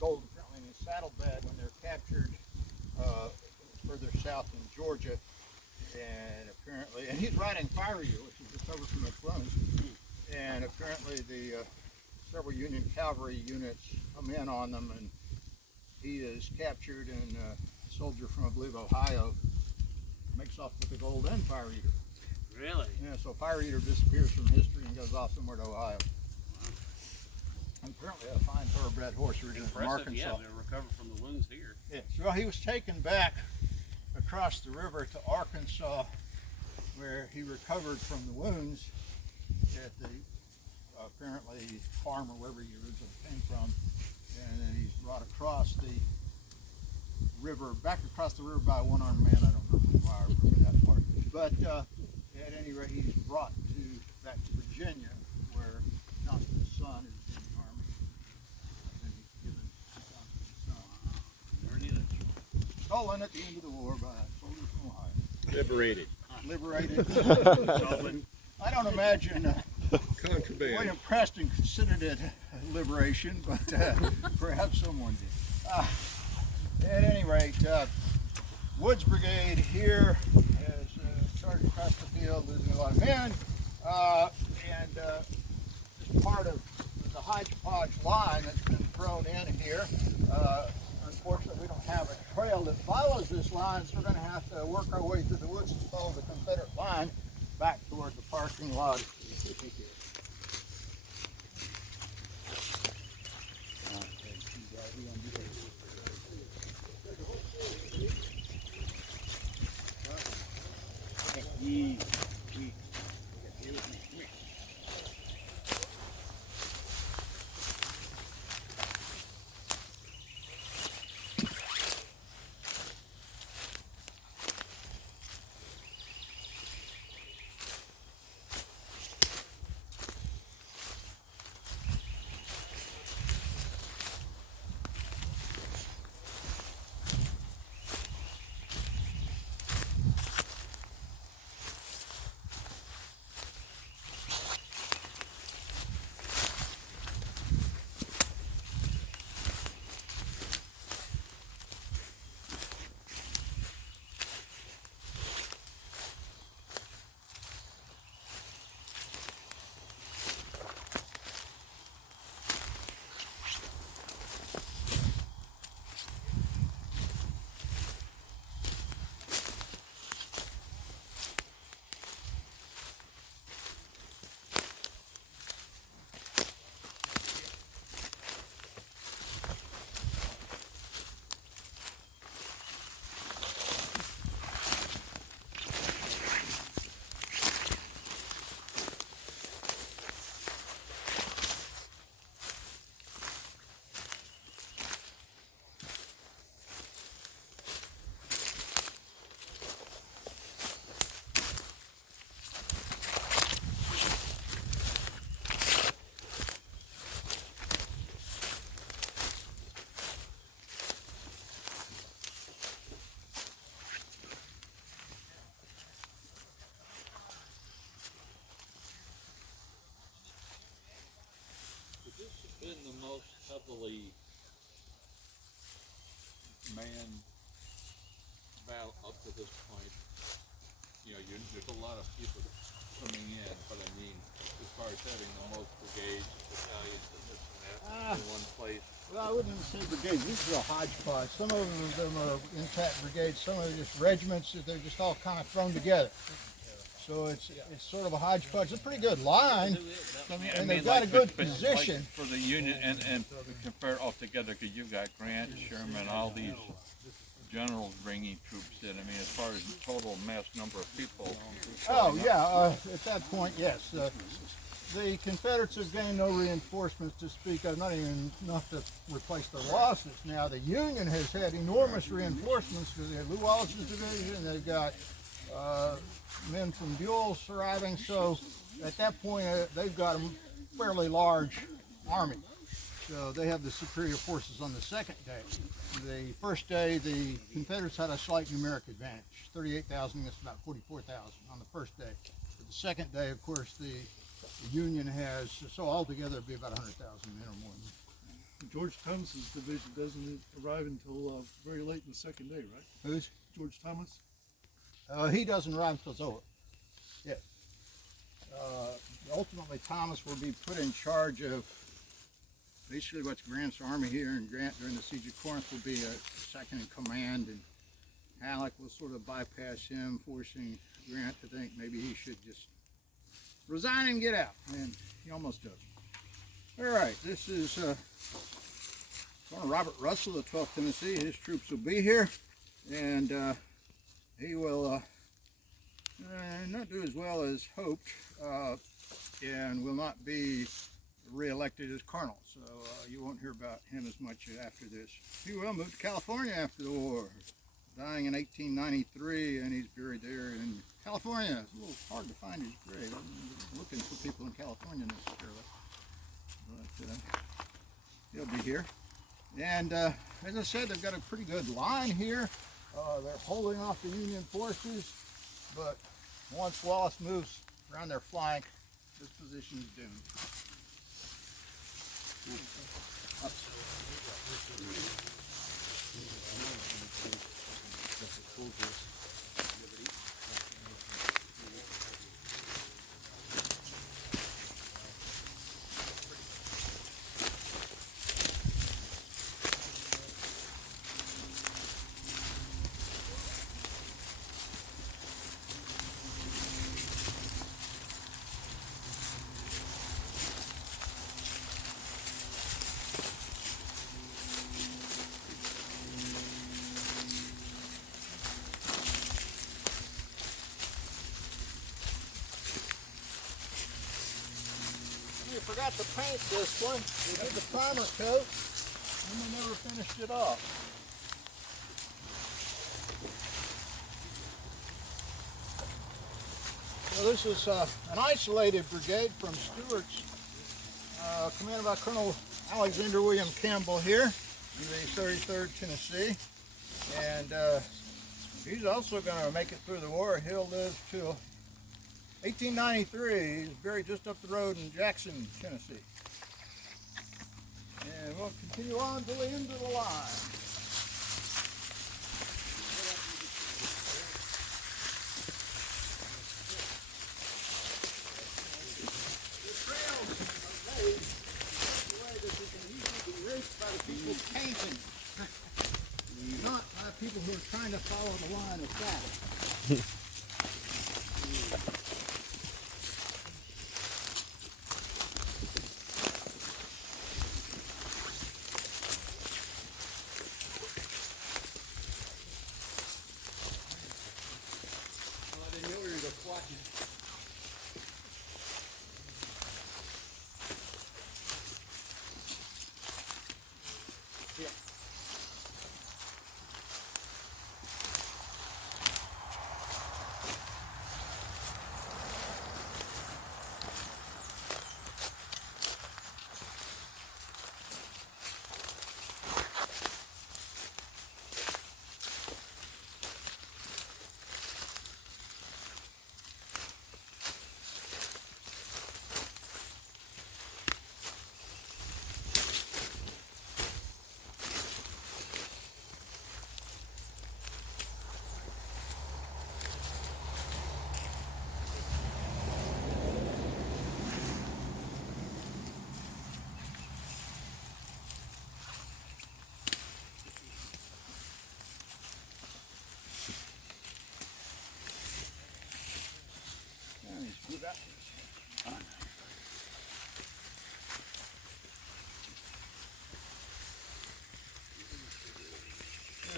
gold apparently in his saddlebag when they're captured further south in Georgia. And apparently, and he's riding Fire Eater, which is just over from the throne. And apparently the several Union cavalry units come in on them, and he is captured, and a soldier from, I believe, Ohio makes off with the gold and Fire Eater. Really? Yeah, so Fire Eater disappears from history and goes off somewhere to Ohio. And apparently a fine thoroughbred horse originally from Impressive, Arkansas. yeah, they're recovered from the wounds here. Yes, well, he was taken back across the river to Arkansas, where he recovered from the wounds at the apparently farm or wherever he originally came from, and then he's brought across the river, back across the river by a one-armed man. I don't remember why I remember that part, but at any rate, he's brought back to Virginia, where Johnston's son is in the army, and he's given to Johnston's son. Never knew that. Stolen at the end of the war by a soldier from Ohio. Liberated. Liberated. I don't imagine Contraband. William Preston considered it liberation, but perhaps someone did. At any rate, Wood's Brigade here has charged across the field, losing a lot of men, and just part of the hodgepodge line that's been thrown in here. Unfortunately, we don't have a trail that follows this line, so we're going to have to work our way through the woods to follow the Confederate line back toward the parking lot. man battle up to this point? You know, there's a lot of people coming in, but I mean, as far as having the most brigades, battalions, and this and that in one place. Well, I wouldn't even say brigades. This is a hodgepodge. Some of them are intact brigades. Some of them are just regiments that they're just all kind of thrown together. So it's sort of a hodgepodge. It's a pretty good line, and they've got a good position. Like for the Union and compare all together, because you've got Grant, Sherman, all these generals bringing troops in. I mean, as far as the total mass number of people. Oh yeah, at that point, yes. The Confederates have gained no reinforcements to speak of, not even enough to replace their losses. Now the Union has had enormous reinforcements because they have Lew Wallace's division. They've got men from Buell's arriving, so at that point they've got a fairly large army. So they have the superior forces on the second day. The first day, the Confederates had a slight numeric advantage, 38,000 against about 44,000 on the first day. But the second day, of course, the Union has, so altogether it'd be about 100,000 men or more. George Thomas's division doesn't arrive until very late in the second day, right? Who's? George Thomas? He doesn't arrive until it's over. Yes. Ultimately, Thomas will be put in charge of basically what's Grant's army here, and Grant during the siege of Corinth will be a second in command, and Halleck will sort of bypass him, forcing Grant to think maybe he should just resign and get out, and he almost does. All right, this is Colonel Robert Russell of 12th Tennessee. His troops will be here, and he will not do as well as hoped, and will not be re-elected as colonel, so you won't hear about him as much after this. He will move to California after the war, dying in 1893, and he's buried there in California. It's a little hard to find his grave. I'm looking for people in California necessarily, but he'll be here. And as I said, they've got a pretty good line here. They're holding off the Union forces, but once Wallace moves around their flank, this position is doomed. Forgot to paint this one. We did the primer coat, and we never finished it off. So this is an isolated brigade from Stewart's, commanded by Colonel Alexander William Campbell here in the 33rd Tennessee, and he's also going to make it through the war. He'll live till 1893, he's buried just up the road in Jackson, Tennessee. And we'll continue on to the end of the line. The trails are made in such a way that they can easily be reached by the people camping, not by people who are trying to follow the line of battle.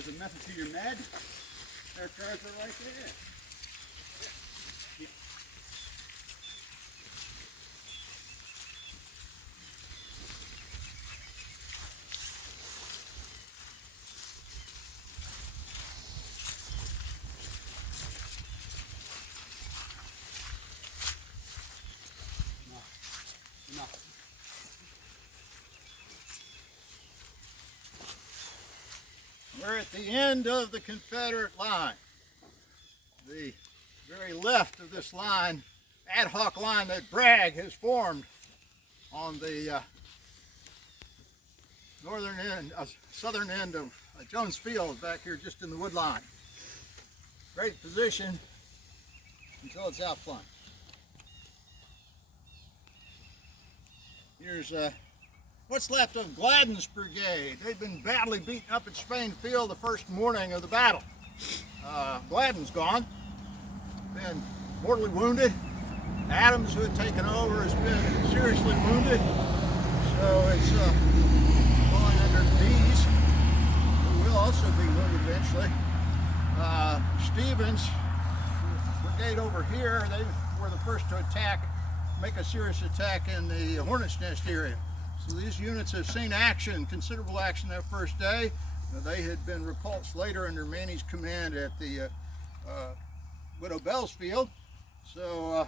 There's a method to your madness. Their cars are right there. We're at the end of the Confederate line. The very left of this line, ad hoc line that Bragg has formed on the northern end, southern end of Jones Field back here just in the wood line. Great position until it's outflanked. Here's what's left of Gladden's brigade. They'd been badly beaten up at Spain Field the first morning of the battle. Gladden's gone, been mortally wounded. Adams, who had taken over, has been seriously wounded. So it's going under Dees, who will also be wounded eventually. Stevens, brigade over here, they were the first to attack, make a serious attack in the Hornet's Nest area. So these units have seen action, considerable action that first day. They had been repulsed later under Manny's command at the Widow Bell's field. So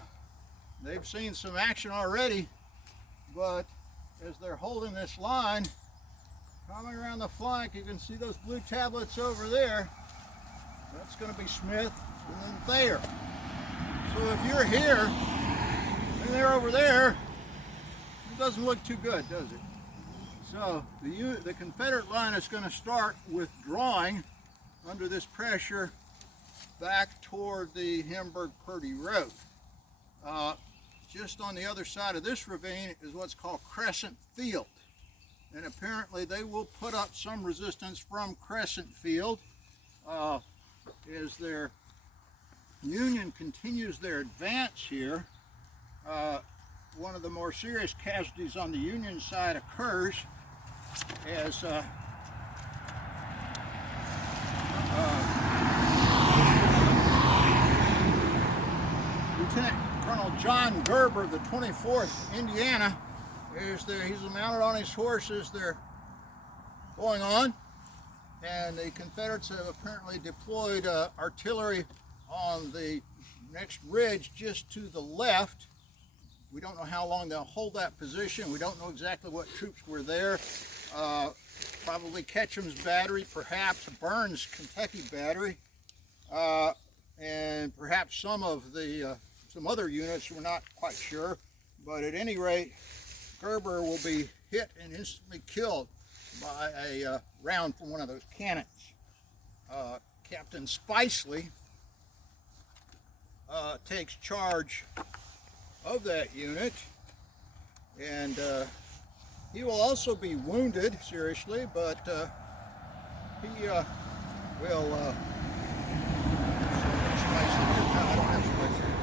they've seen some action already, but as they're holding this line, coming around the flank, you can see those blue tablets over there. That's going to be Smith and then Thayer. So if you're here and they're over there, it doesn't look too good, does it? So the Confederate line is going to start withdrawing under this pressure back toward the Hamburg-Purdy Road. Just on the other side of this ravine is what's called Crescent Field. And apparently they will put up some resistance from Crescent Field as their Union continues their advance here. One of the more serious casualties on the Union side occurs as Lieutenant Colonel John Gerber of the 24th Indiana is there. He's mounted on his horse as they're going on, and the Confederates have apparently deployed artillery on the next ridge just to the left. We don't know how long they'll hold that position. We don't know exactly what troops were there. Probably Ketchum's battery, perhaps Burns' Kentucky battery, and perhaps some of the some other units. We're not quite sure, but at any rate, Gerber will be hit and instantly killed by a round from one of those cannons. Captain Spicely takes charge of that unit, and he will also be wounded seriously, but he will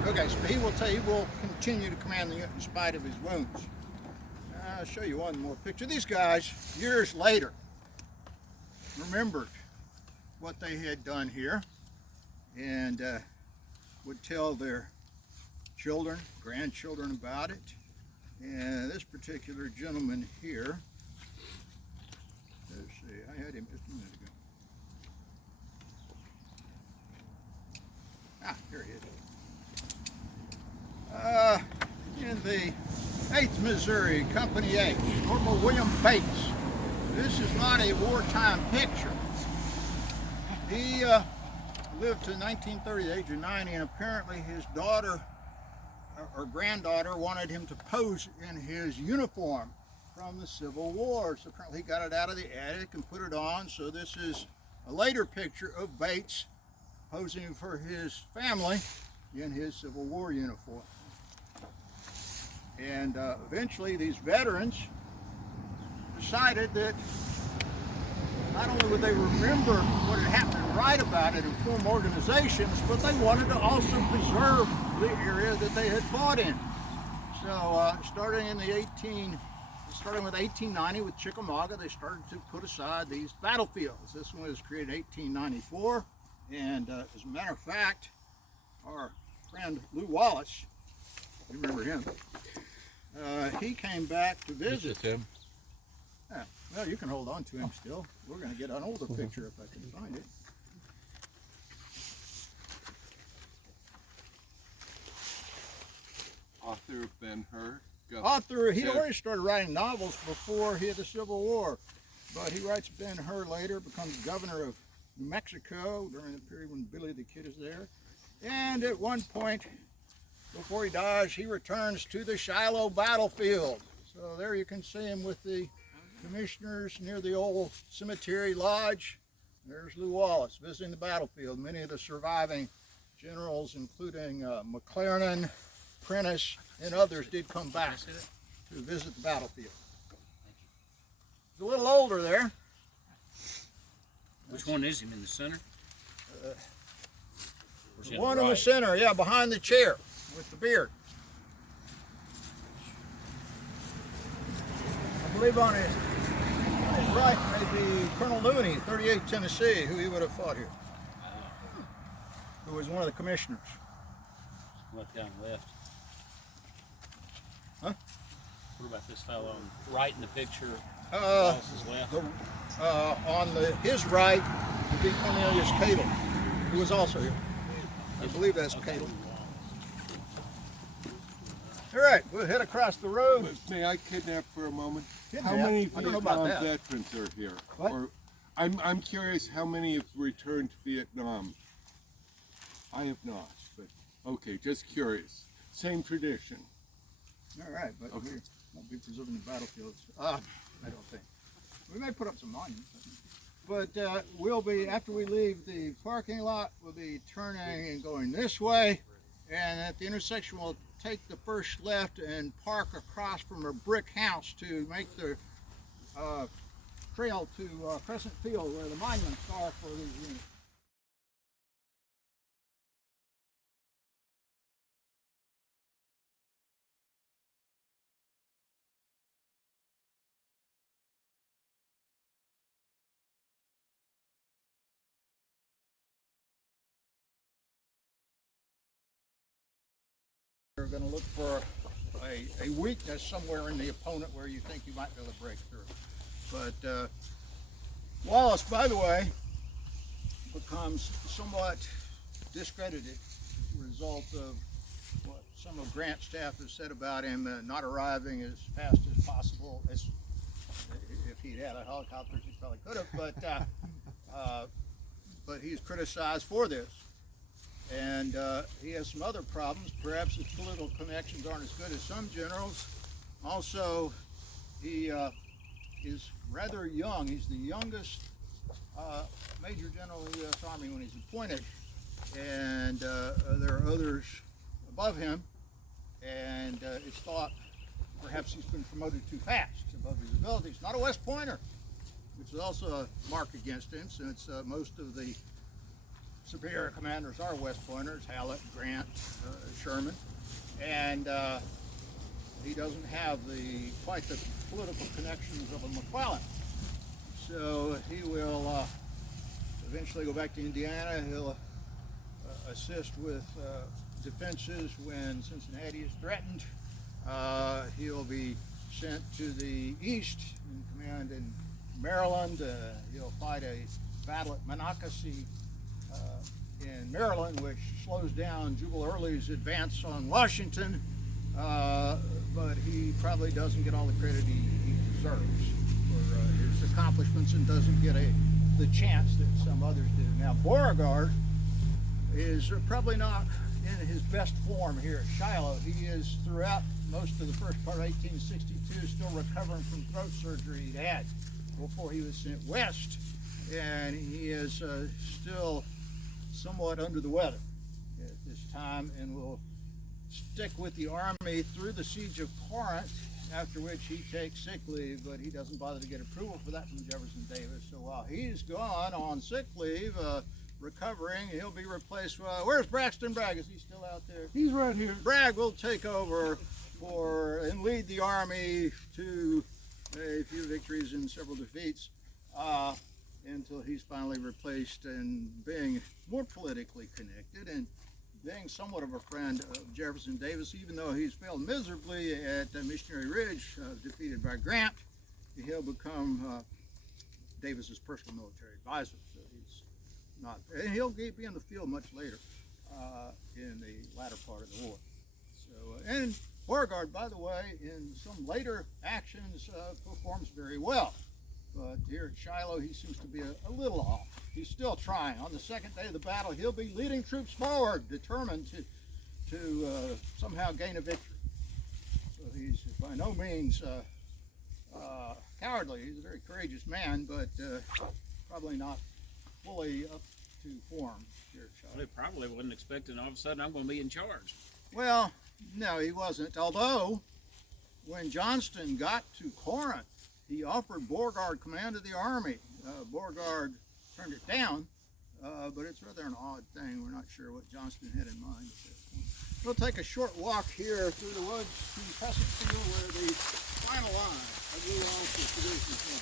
okay, so he will continue to command the unit in spite of his wounds. I'll show you one more picture. These guys, years later, remembered what they had done here and would tell their children, grandchildren about it. And this particular gentleman here, let's see, I had him just a minute ago. Here he is. In the 8th Missouri, Company H, Corporal William Bates. This is not a wartime picture. He lived to 1930, the age of 90, and apparently his daughter or granddaughter wanted him to pose in his uniform from the Civil War. So apparently he got it out of the attic and put it on. So this is a later picture of Bates posing for his family in his Civil War uniform. And eventually these veterans decided that not only would they remember what had happened and write about it and form organizations, but they wanted to also preserve the area that they had fought in. So starting in the starting with 1890 with Chickamauga, they started to put aside these battlefields. This one was created in 1894, and as a matter of fact, our friend Lew Wallace, you remember him, he came back to visit. him. Yeah, well, you can hold on to him still. We're going to get an older picture if I can find it. Author of Ben-Hur. He already started writing novels before he had the Civil War, but he writes Ben-Hur later, becomes governor of New Mexico during the period when Billy the Kid is there. And at one point, before he dies, he returns to the Shiloh battlefield. So there you can see him with the commissioners near the old cemetery lodge. There's Lew Wallace visiting the battlefield. Many of the surviving generals, including McClernand, Prentice, and others, did come back to visit the battlefield. He's a little older there. Which one is him in the center? Or is he on One the in the right? center, yeah, behind the chair with the beard. I believe on his right may be Colonel Looney, 38th Tennessee, who he would have fought here, who was one of the commissioners. What about the guy on the left? Huh? What about this fellow on right in the picture? Uh, Wallace's left. On his right would be Cornelius Cadle, who was also here. I believe that's Cadle. All right, we'll head across the road. May I kidnap for a moment? Kidnap? How many I don't know about Vietnam that. veterans are here? What? Or I'm curious how many have returned to Vietnam. I have not, but okay, just curious. Same tradition. All right, but Okay. we won't be preserving the battlefields. I don't think. We may put up some monuments. But we'll be, after we leave the parking lot, we'll be turning and going this way. And at the intersection, we'll take the first left and park across from a brick house to make the trail to Crescent Field, where the monuments are for these units. You're going to look for a weakness somewhere in the opponent where you think you might be able to break through. But Wallace, by the way, becomes somewhat discredited as a result of what some of Grant's staff has said about him not arriving as fast as possible. If he'd had a helicopter, he probably could have, but he's criticized for this. And he has some other problems. Perhaps his political connections aren't as good as some generals. Also, he is rather young. He's the youngest Major General in the U.S. Army when he's appointed. And there are others above him. And it's thought perhaps he's been promoted too fast above his abilities. Not a West Pointer, which is also a mark against him, since most of the superior commanders are West Pointers: Hallett, Grant, Sherman, and he doesn't have quite the political connections of a McClellan. So he will eventually go back to Indiana. He'll assist with defenses when Cincinnati is threatened. He'll be sent to the east in command in Maryland. He'll fight a battle at Monocacy in Maryland, which slows down Jubal Early's advance on Washington, but he probably doesn't get all the credit he deserves for his accomplishments, and doesn't get the chance that some others do. Now, Beauregard is probably not in his best form here at Shiloh. He is, throughout most of the first part of 1862, still recovering from throat surgery he'd had before he was sent west, and he is still somewhat under the weather at this time, and will stick with the army through the siege of Corinth, after which he takes sick leave, but he doesn't bother to get approval for that from Jefferson Davis. So while he's gone on sick leave, recovering, he'll be replaced. Where's Braxton Bragg? Is he still out there? He's right here. Bragg will take over and lead the army to a few victories and several defeats, until he's finally replaced in being more politically connected and being somewhat of a friend of Jefferson Davis, even though he's failed miserably at Missionary Ridge, defeated by Grant. He'll become Davis's personal military advisor, so he's not, and he'll be in the field much later in the latter part of the war. So, and Beauregard, by the way, in some later actions performs very well. But here at Shiloh, he seems to be a little off. He's still trying. On the second day of the battle, he'll be leading troops forward, determined to somehow gain a victory. So he's by no means cowardly. He's a very courageous man, but probably not fully up to form here at Shiloh. Well, he probably wasn't expecting all of a sudden I'm going to be in charge. Well, no, he wasn't. Although, when Johnston got to Corinth, he offered Beauregard command of the army. Beauregard turned it down, but it's rather an odd thing. We're not sure what Johnston had in mind at this point. We'll take a short walk here through the woods to Crescent Field, where the final line of Lew Wallace's division is.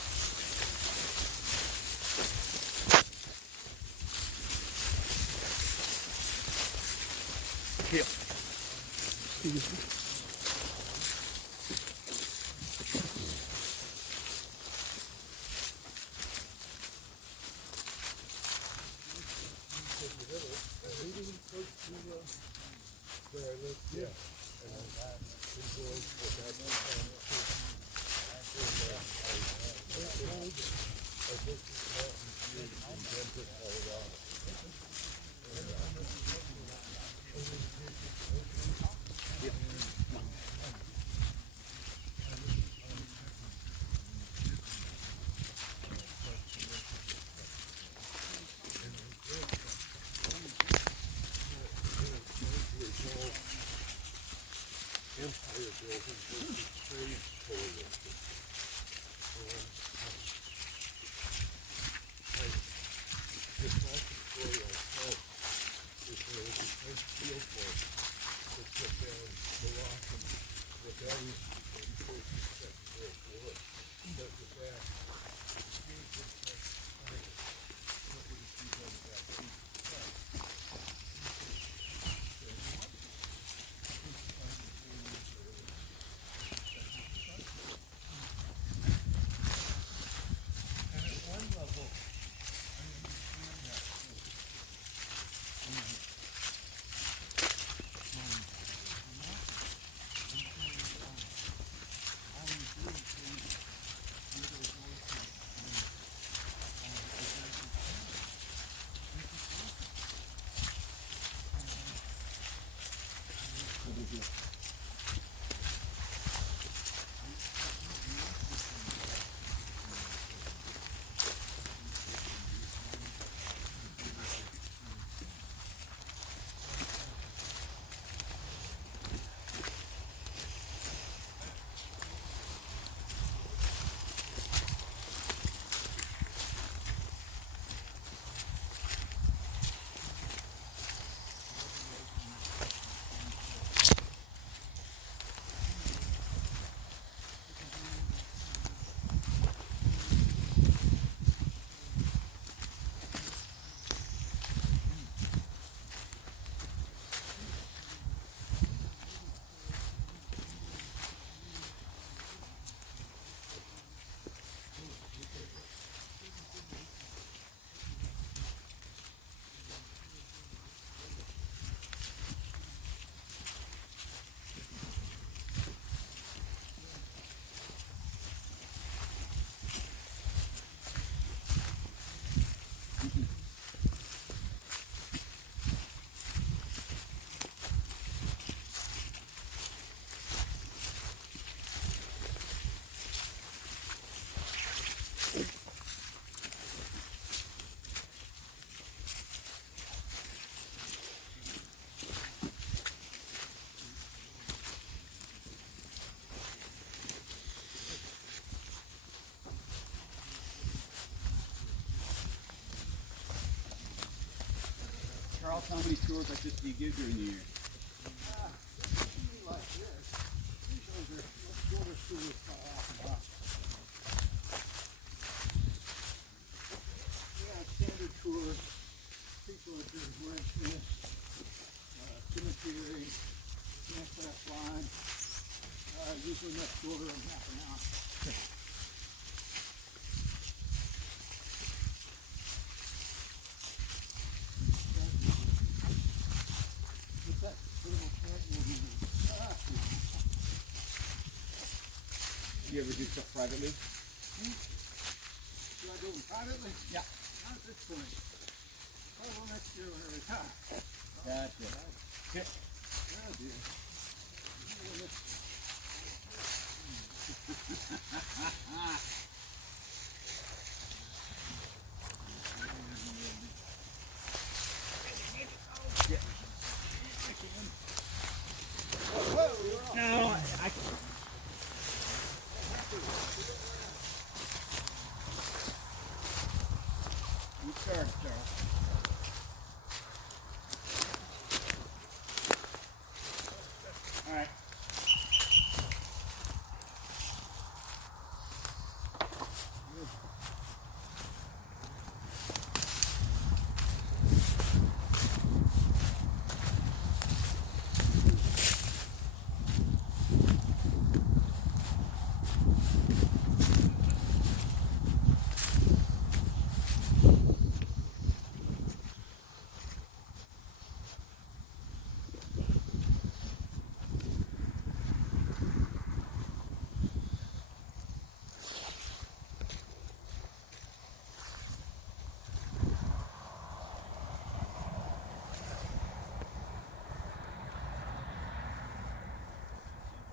Hill. Excuse me. Charles, how many tours like this do you give during the year? Like this. Usually they're much shorter tours by half an hour. soldiers were in this cemetery, that line, usually next door in half an hour. You ever do stuff privately? Do I do them privately? Yeah. Not at this point. Probably next year when I retire. Gotcha. Okay. Oh dear. No, I You start, Charles. all right.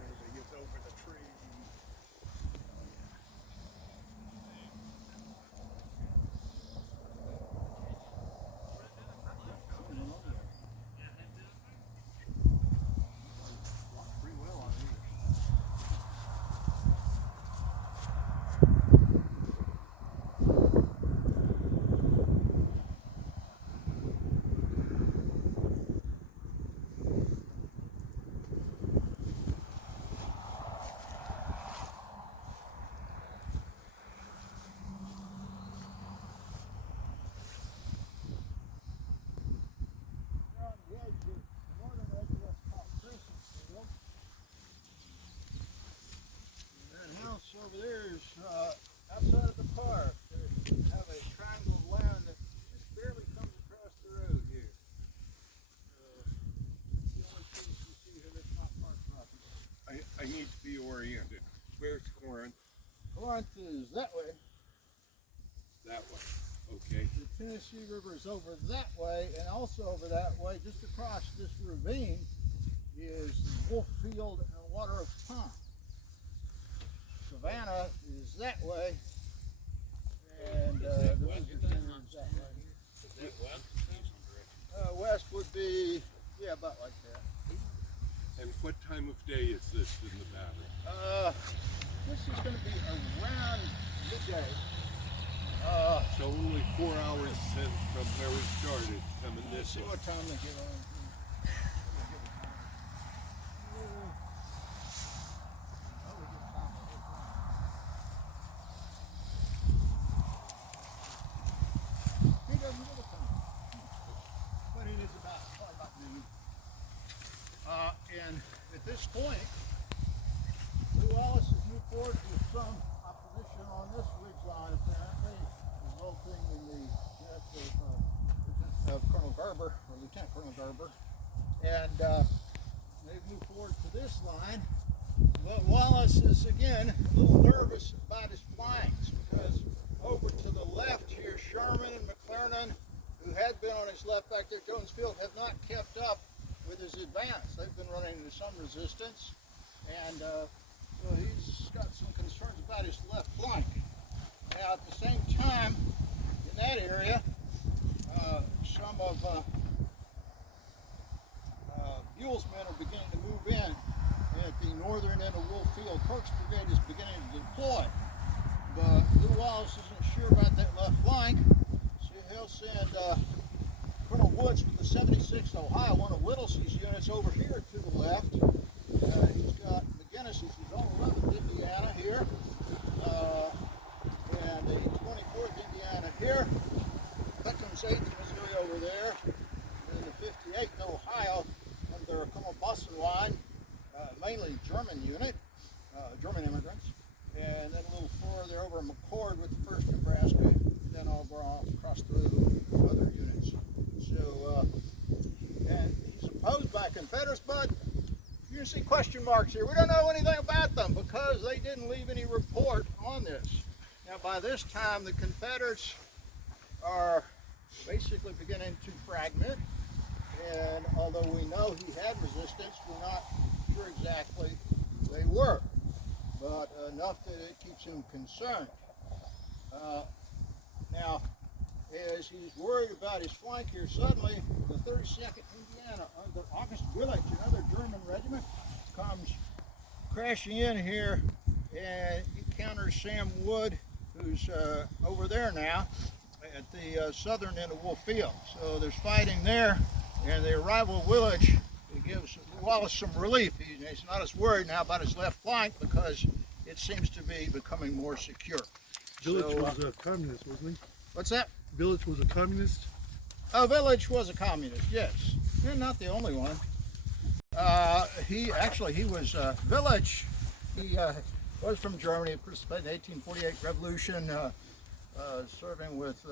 Everybody gets over the tree. Pretty well on here. We're on the edge here, the northern edge of what's called Christmas Field. And that house over there is outside of the park. They have a triangle of land that just barely comes across the road here. That's the only piece you see here that's not park property. I need to be oriented. Where's Corinth? Corinth is that way. That way. Okay. The Tennessee River is over that way, and also over that way, just across this ravine, is Wolf Field and Water of Pond. Savannah is that way, and the Visitor Center is that way. Is that west? West would be, yeah, about like that. And what time of day is this in the battle? This is going to be around midday. So only 4 hours in from where we started coming Let's this see way. what time they get on. He doesn't give a time. But it is probably about noon. And at this point, Lew Wallace has moved forward with some opposition on this ridge line, apparently, resulting in the death of Colonel Garber, or Lieutenant Colonel Garber. And they've moved forward to this line. But Wallace is, again, a little nervous about his flanks, because over to the left here, Sherman and McClernand, who had been on his left back there at Jones Field, have not kept up with his advance. They've been running into some resistance, and so he's got some concerns about his left flank. Now, at the same time, in that area, some of Buell's men are beginning to move in at the northern end of Wolf Field. Kirk's brigade is beginning to deploy, but Lew Wallace isn't sure about that left flank, so he'll send Colonel Woods with the 76th Ohio, one of Whittlesey's units, over here to the left. He's got McGinnis, who's his own 11th Indiana here, and the 24th Indiana here. Pickham's 8th Missouri over there, and the 58th Ohio under Kummelbussen line, mainly German unit, German immigrants, and then a little further over McCord with the 1st Nebraska, then over across the other units. So, and he's opposed by Confederates, but you see question marks here. We don't know anything about them because they didn't leave any report on this. Now, by this time, the Confederates are basically beginning to fragment, and although we know he had resistance, we're not sure exactly who they were, but enough that it keeps him concerned. Now, as he's worried about his flank here, suddenly the 32nd Indiana under August Willich, another German regiment, comes crashing in here, and he encounters Sam Wood, who's over there now at the southern end of Wolf Field. So there's fighting there, and the arrival of Willich gives Wallace some relief. He's not as worried now about his left flank because it seems to be becoming more secure. Willich was a communist, wasn't he? What's that? Willich was a communist? Oh, Willich was a communist, yes. And not the only one. He was, Willich, he was from Germany, participated in the 1848 revolution, serving with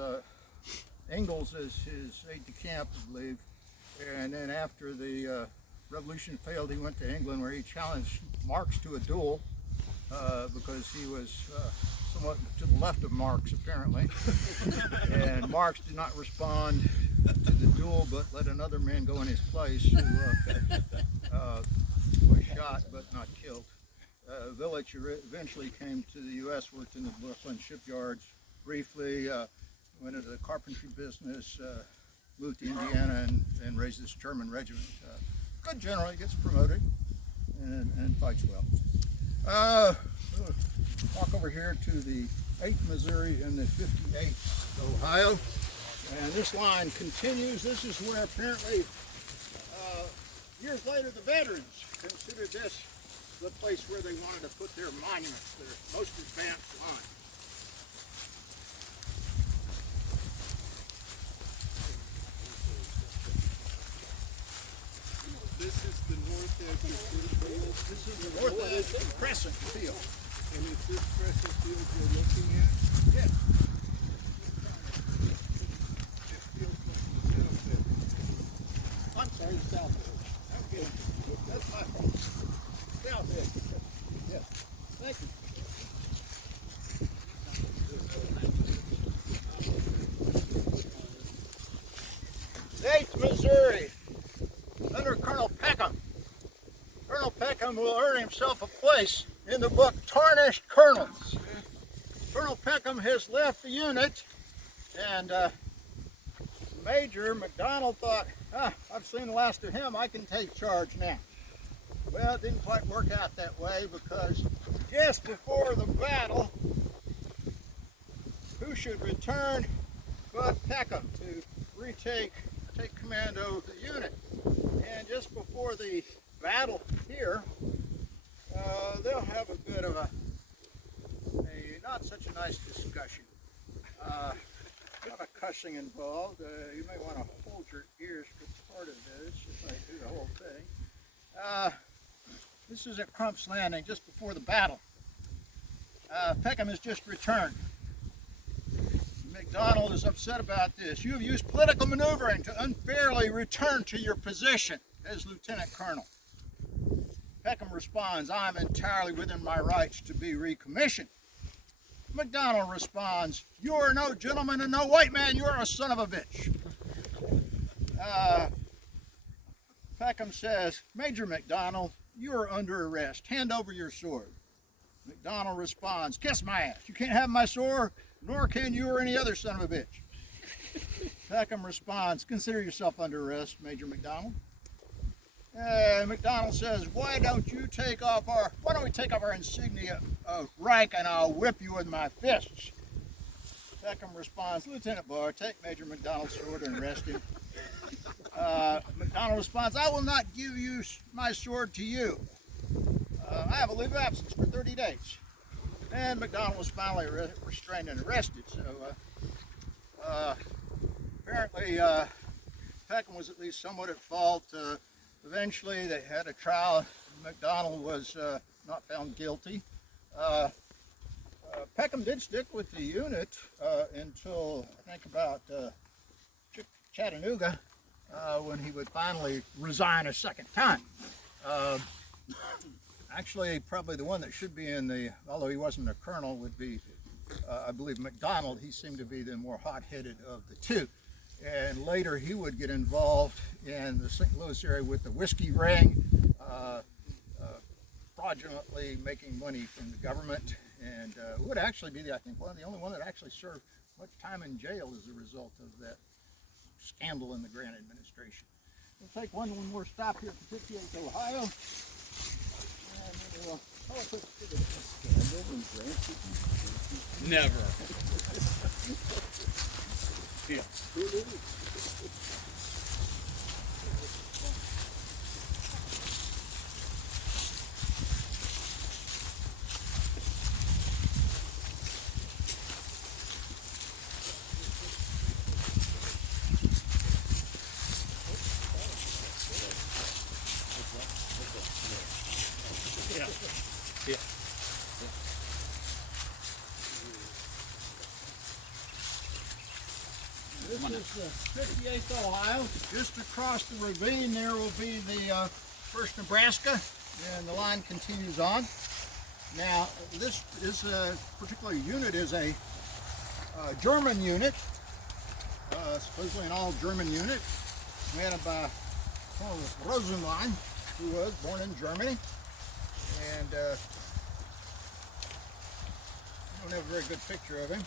Engels as his aide-de-camp, I believe. And then after the revolution failed, he went to England where he challenged Marx to a duel because he was somewhat to the left of Marx, apparently. And Marx did not respond to the duel, but let another man go in his place who was shot but not killed. Willich eventually came to the U.S., worked in the Brooklyn shipyards briefly, went into the carpentry business, moved to Indiana and raised this German regiment. Good general, he gets promoted and fights well. Walk over here to the 8th Missouri and the 58th Ohio. And this line continues. This is where apparently years later the veterans considered this the place where they wanted to put their monuments, their most advanced line. This is the north edge of the field. This is the north edge of the crescent field. And it's this crescent field we're looking at? Yes. It feels like the south edge. I'm sorry, the south edge. Okay. That's my fault. South edge. Yes. Thank you. The 8th Missouri, under Colonel Peckham. Colonel Peckham will earn himself a place in the book Tarnished Colonels. Colonel Peckham has left the unit, and Major McDonald thought, I've seen the last of him, I can take charge now. Well, it didn't quite work out that way because just before the battle, who should return but Peckham to take command of the unit. And just before the battle here, they'll have a bit of a not such a nice discussion. A lot of cussing involved. You may want to hold your ears for part of this if I do the whole thing. This is at Crump's Landing just before the battle. Peckham has just returned. McDonald is upset about this. You have used political maneuvering to unfairly return to your position as Lieutenant Colonel. Peckham responds, I'm entirely within my rights to be recommissioned. McDonald responds, you are no gentleman and no white man, you are a son of a bitch. Peckham says, Major McDonald, you are under arrest. Hand over your sword. McDonald responds, kiss my ass. You can't have my sword, nor can you or any other son of a bitch. Peckham responds, consider yourself under arrest, Major McDonald. McDonald says, why don't we take off our insignia of rank and I'll whip you with my fists. Peckham responds, Lieutenant Barr, take Major McDonald's sword and arrest him. McDonald responds, I will not give you my sword to you. I have a leave of absence for 30 days. And McDonald was finally restrained and arrested. So apparently Peckham was at least somewhat at fault. Eventually they had a trial. McDonald was not found guilty. Peckham did stick with the unit until I think about Chattanooga, when he would finally resign a second time. Actually, probably the one that should be in the, although he wasn't a colonel, would be, I believe, McDonald. He seemed to be the more hot-headed of the two. And later he would get involved in the St. Louis area with the whiskey ring, fraudulently making money from the government, and would actually be, I think, the only one that actually served much time in jail as a result of that scandal in the Grant administration. We'll take one more stop here at 58th Ohio. And then we'll scandal in Grant. Never. Yeah. This is 58th Ohio. Just across the ravine there will be the 1st Nebraska, and the line continues on. Now, this is a particular unit is a German unit, supposedly an all-German unit, commanded by Colonel Rosenlein, who was born in Germany. And I don't have a very good picture of him,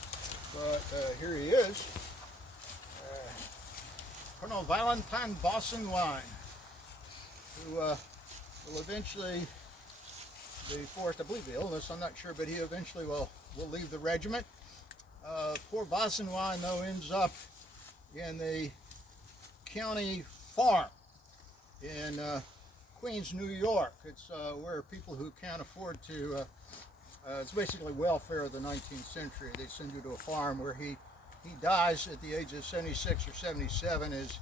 but here he is. Colonel Valentine Bossenwein, who will eventually be forced, I believe the illness, I'm not sure, but he eventually will leave the regiment. Poor Bossenwein, though, ends up in the county farm in Queens, New York. It's where people who can't afford to, it's basically welfare of the 19th century. They send you to a farm where he dies at the age of 76 or 77, is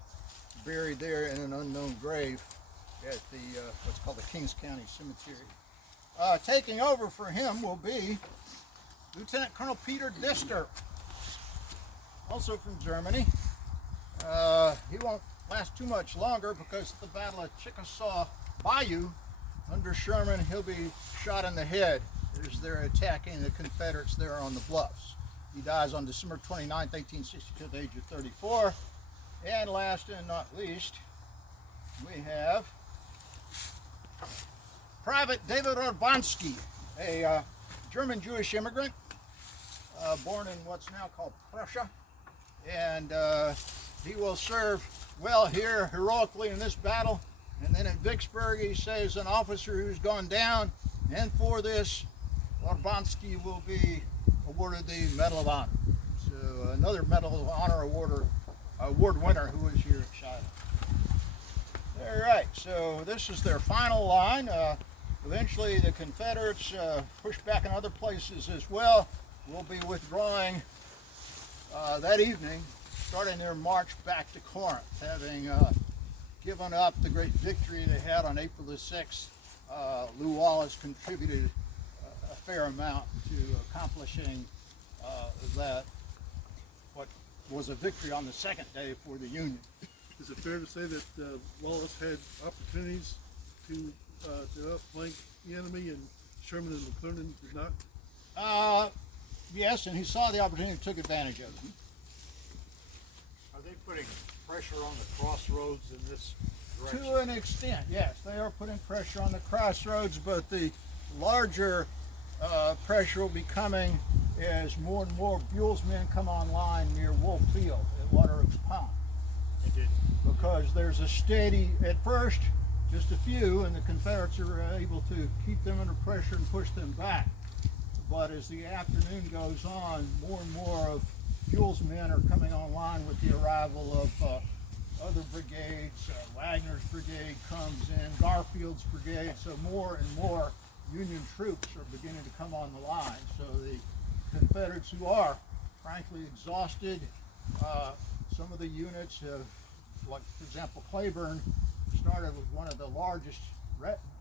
buried there in an unknown grave at the what's called the Kings County Cemetery. Taking over for him will be Lieutenant Colonel Peter Dister, also from Germany. He won't last too much longer because at the Battle of Chickasaw Bayou under Sherman, he'll be shot in the head as they're attacking the Confederates there on the bluffs. He dies on December 29, 1862, at the age of 34. And last and not least, we have Private David Urbanski, a German Jewish immigrant, born in what's now called Prussia. And he will serve well here heroically in this battle. And then at Vicksburg, he says an officer who's gone down. And for this, Urbanski will be awarded the Medal of Honor. So another Medal of Honor award winner who is here at Shiloh. All right, so this is their final line. Eventually the Confederates, pushed back in other places as well, will be withdrawing that evening, starting their march back to Corinth, having given up the great victory they had on April the 6th. Lew Wallace contributed a fair amount to accomplishing that, what was a victory on the second day for the Union. Is it fair to say that Wallace had opportunities to outflank the enemy and Sherman and McClernand did not? Yes, and he saw the opportunity and took advantage of it. Are they putting pressure on the crossroads in this direction? To an extent, yes. They are putting pressure on the crossroads, but the larger pressure will be coming as more and more Buell's men come online near Wolf Field at Water Oaks Pond. Because there's a steady, at first, just a few, and the Confederates are able to keep them under pressure and push them back. But as the afternoon goes on, more and more of Buell's men are coming online with the arrival of other brigades. Wagner's brigade comes in, Garfield's brigade, so more and more Union troops are beginning to come on the line. So the Confederates, who are frankly exhausted, Some of the units have, like for example, Claiborne started with one of the largest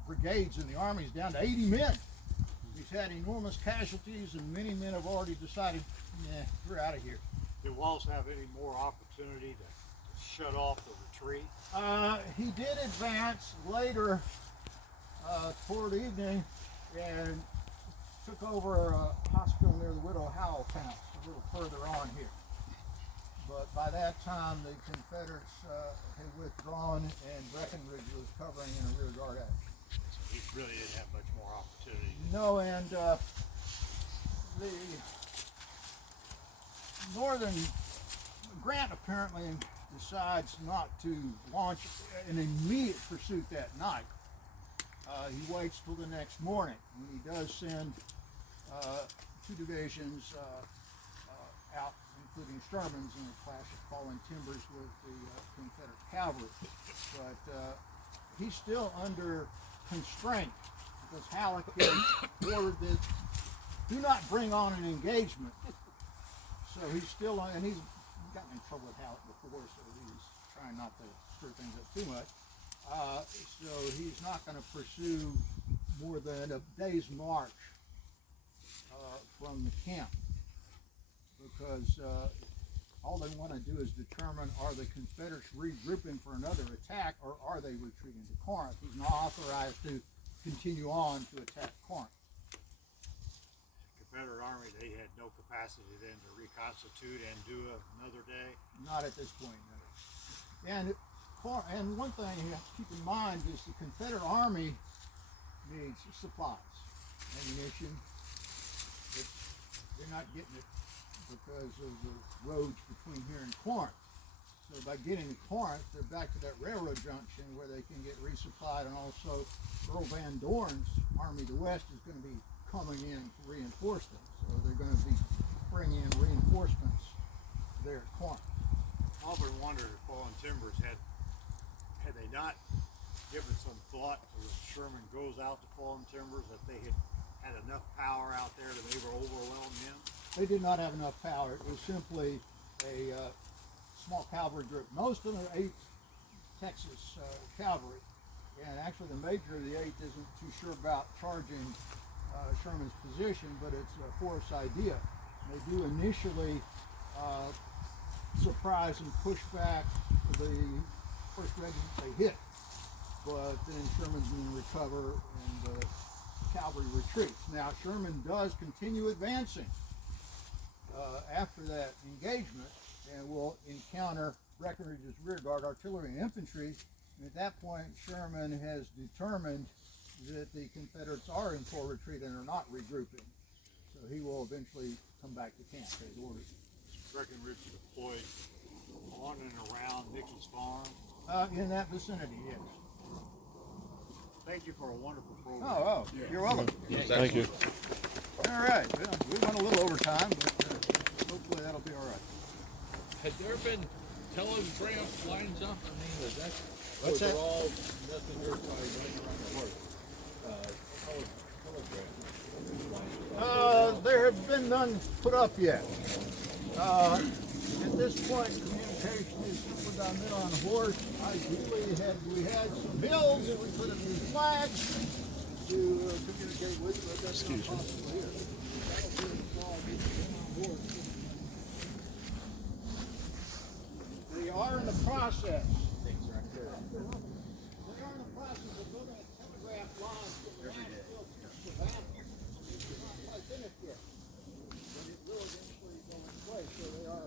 brigades in the Army. He's down to 80 men. He's had enormous casualties, and many men have already decided, yeah, we're out of here. Did Wallace have any more opportunity to shut off the retreat? He did advance later toward evening and took over a hospital near the Widow Howell's house, a little further on here. But by that time, the Confederates had withdrawn, and Breckinridge was covering in a rear guard action. So he really didn't have much more opportunity. No, and the Northern Grant apparently decides not to launch an immediate pursuit that night. He waits till the next morning, when he does send 2 divisions out, including Sherman's, in a clash of falling timbers with the Confederate cavalry. But he's still under constraint because Halleck has ordered that do not bring on an engagement. So he's still on, and he's gotten in trouble with Halleck before, so he's trying not to stir things up too much. So he's not going to pursue more than a day's march from the camp, because all they want to do is determine, are the Confederates regrouping for another attack, or are they retreating to Corinth? He's not authorized to continue on to attack Corinth. Confederate Army, they had no capacity then to reconstitute and do another day? Not at this point, no. And one thing you have to keep in mind is the Confederate Army needs supplies, ammunition. They're not getting it because of the roads between here and Corinth. So by getting to Corinth, they're back to that railroad junction where they can get resupplied, and also Earl Van Dorn's Army to the West is going to be coming in to reinforce them. So they're going to be bringing in reinforcements there at Corinth. I often wondered if Fallen Timbers had they not given some thought to when Sherman goes out to Fallen Timbers, that they had enough power out there to maybe overwhelm him? They did not have enough power. It was simply a small cavalry group. Most of them are 8th Texas cavalry, and actually the major of the 8th isn't too sure about charging Sherman's position, but it's Forrest's idea. They do initially surprise and push back the first regiment they hit, but then Sherman's going to recover and the cavalry retreats. Now Sherman does continue advancing after that engagement, and will encounter Breckinridge's rear guard artillery and infantry. And at that point, Sherman has determined that the Confederates are in full retreat and are not regrouping. So he will eventually come back to camp as ordered. Breckinridge deployed on and around Mickey's farm? In that vicinity, yes. Thank you for a wonderful program. Oh, you're welcome. Thank you. All right, well, we went a little over time, but hopefully that'll be all right. Had there been telegraph lines up? I mean, is that, What's that? all messengers running around the horse? Telegraph. There have been none put up yet. At this point, communication is simply done men on horse. Ideally, we had some hills that we put in these flags to communicate with, but that's not possible here. That'll be installed with men on horse. They are in the process. They are in the process of building a telegraph line from Nashville to Savannah. It's not quite finished yet, but it will eventually go in place. So they are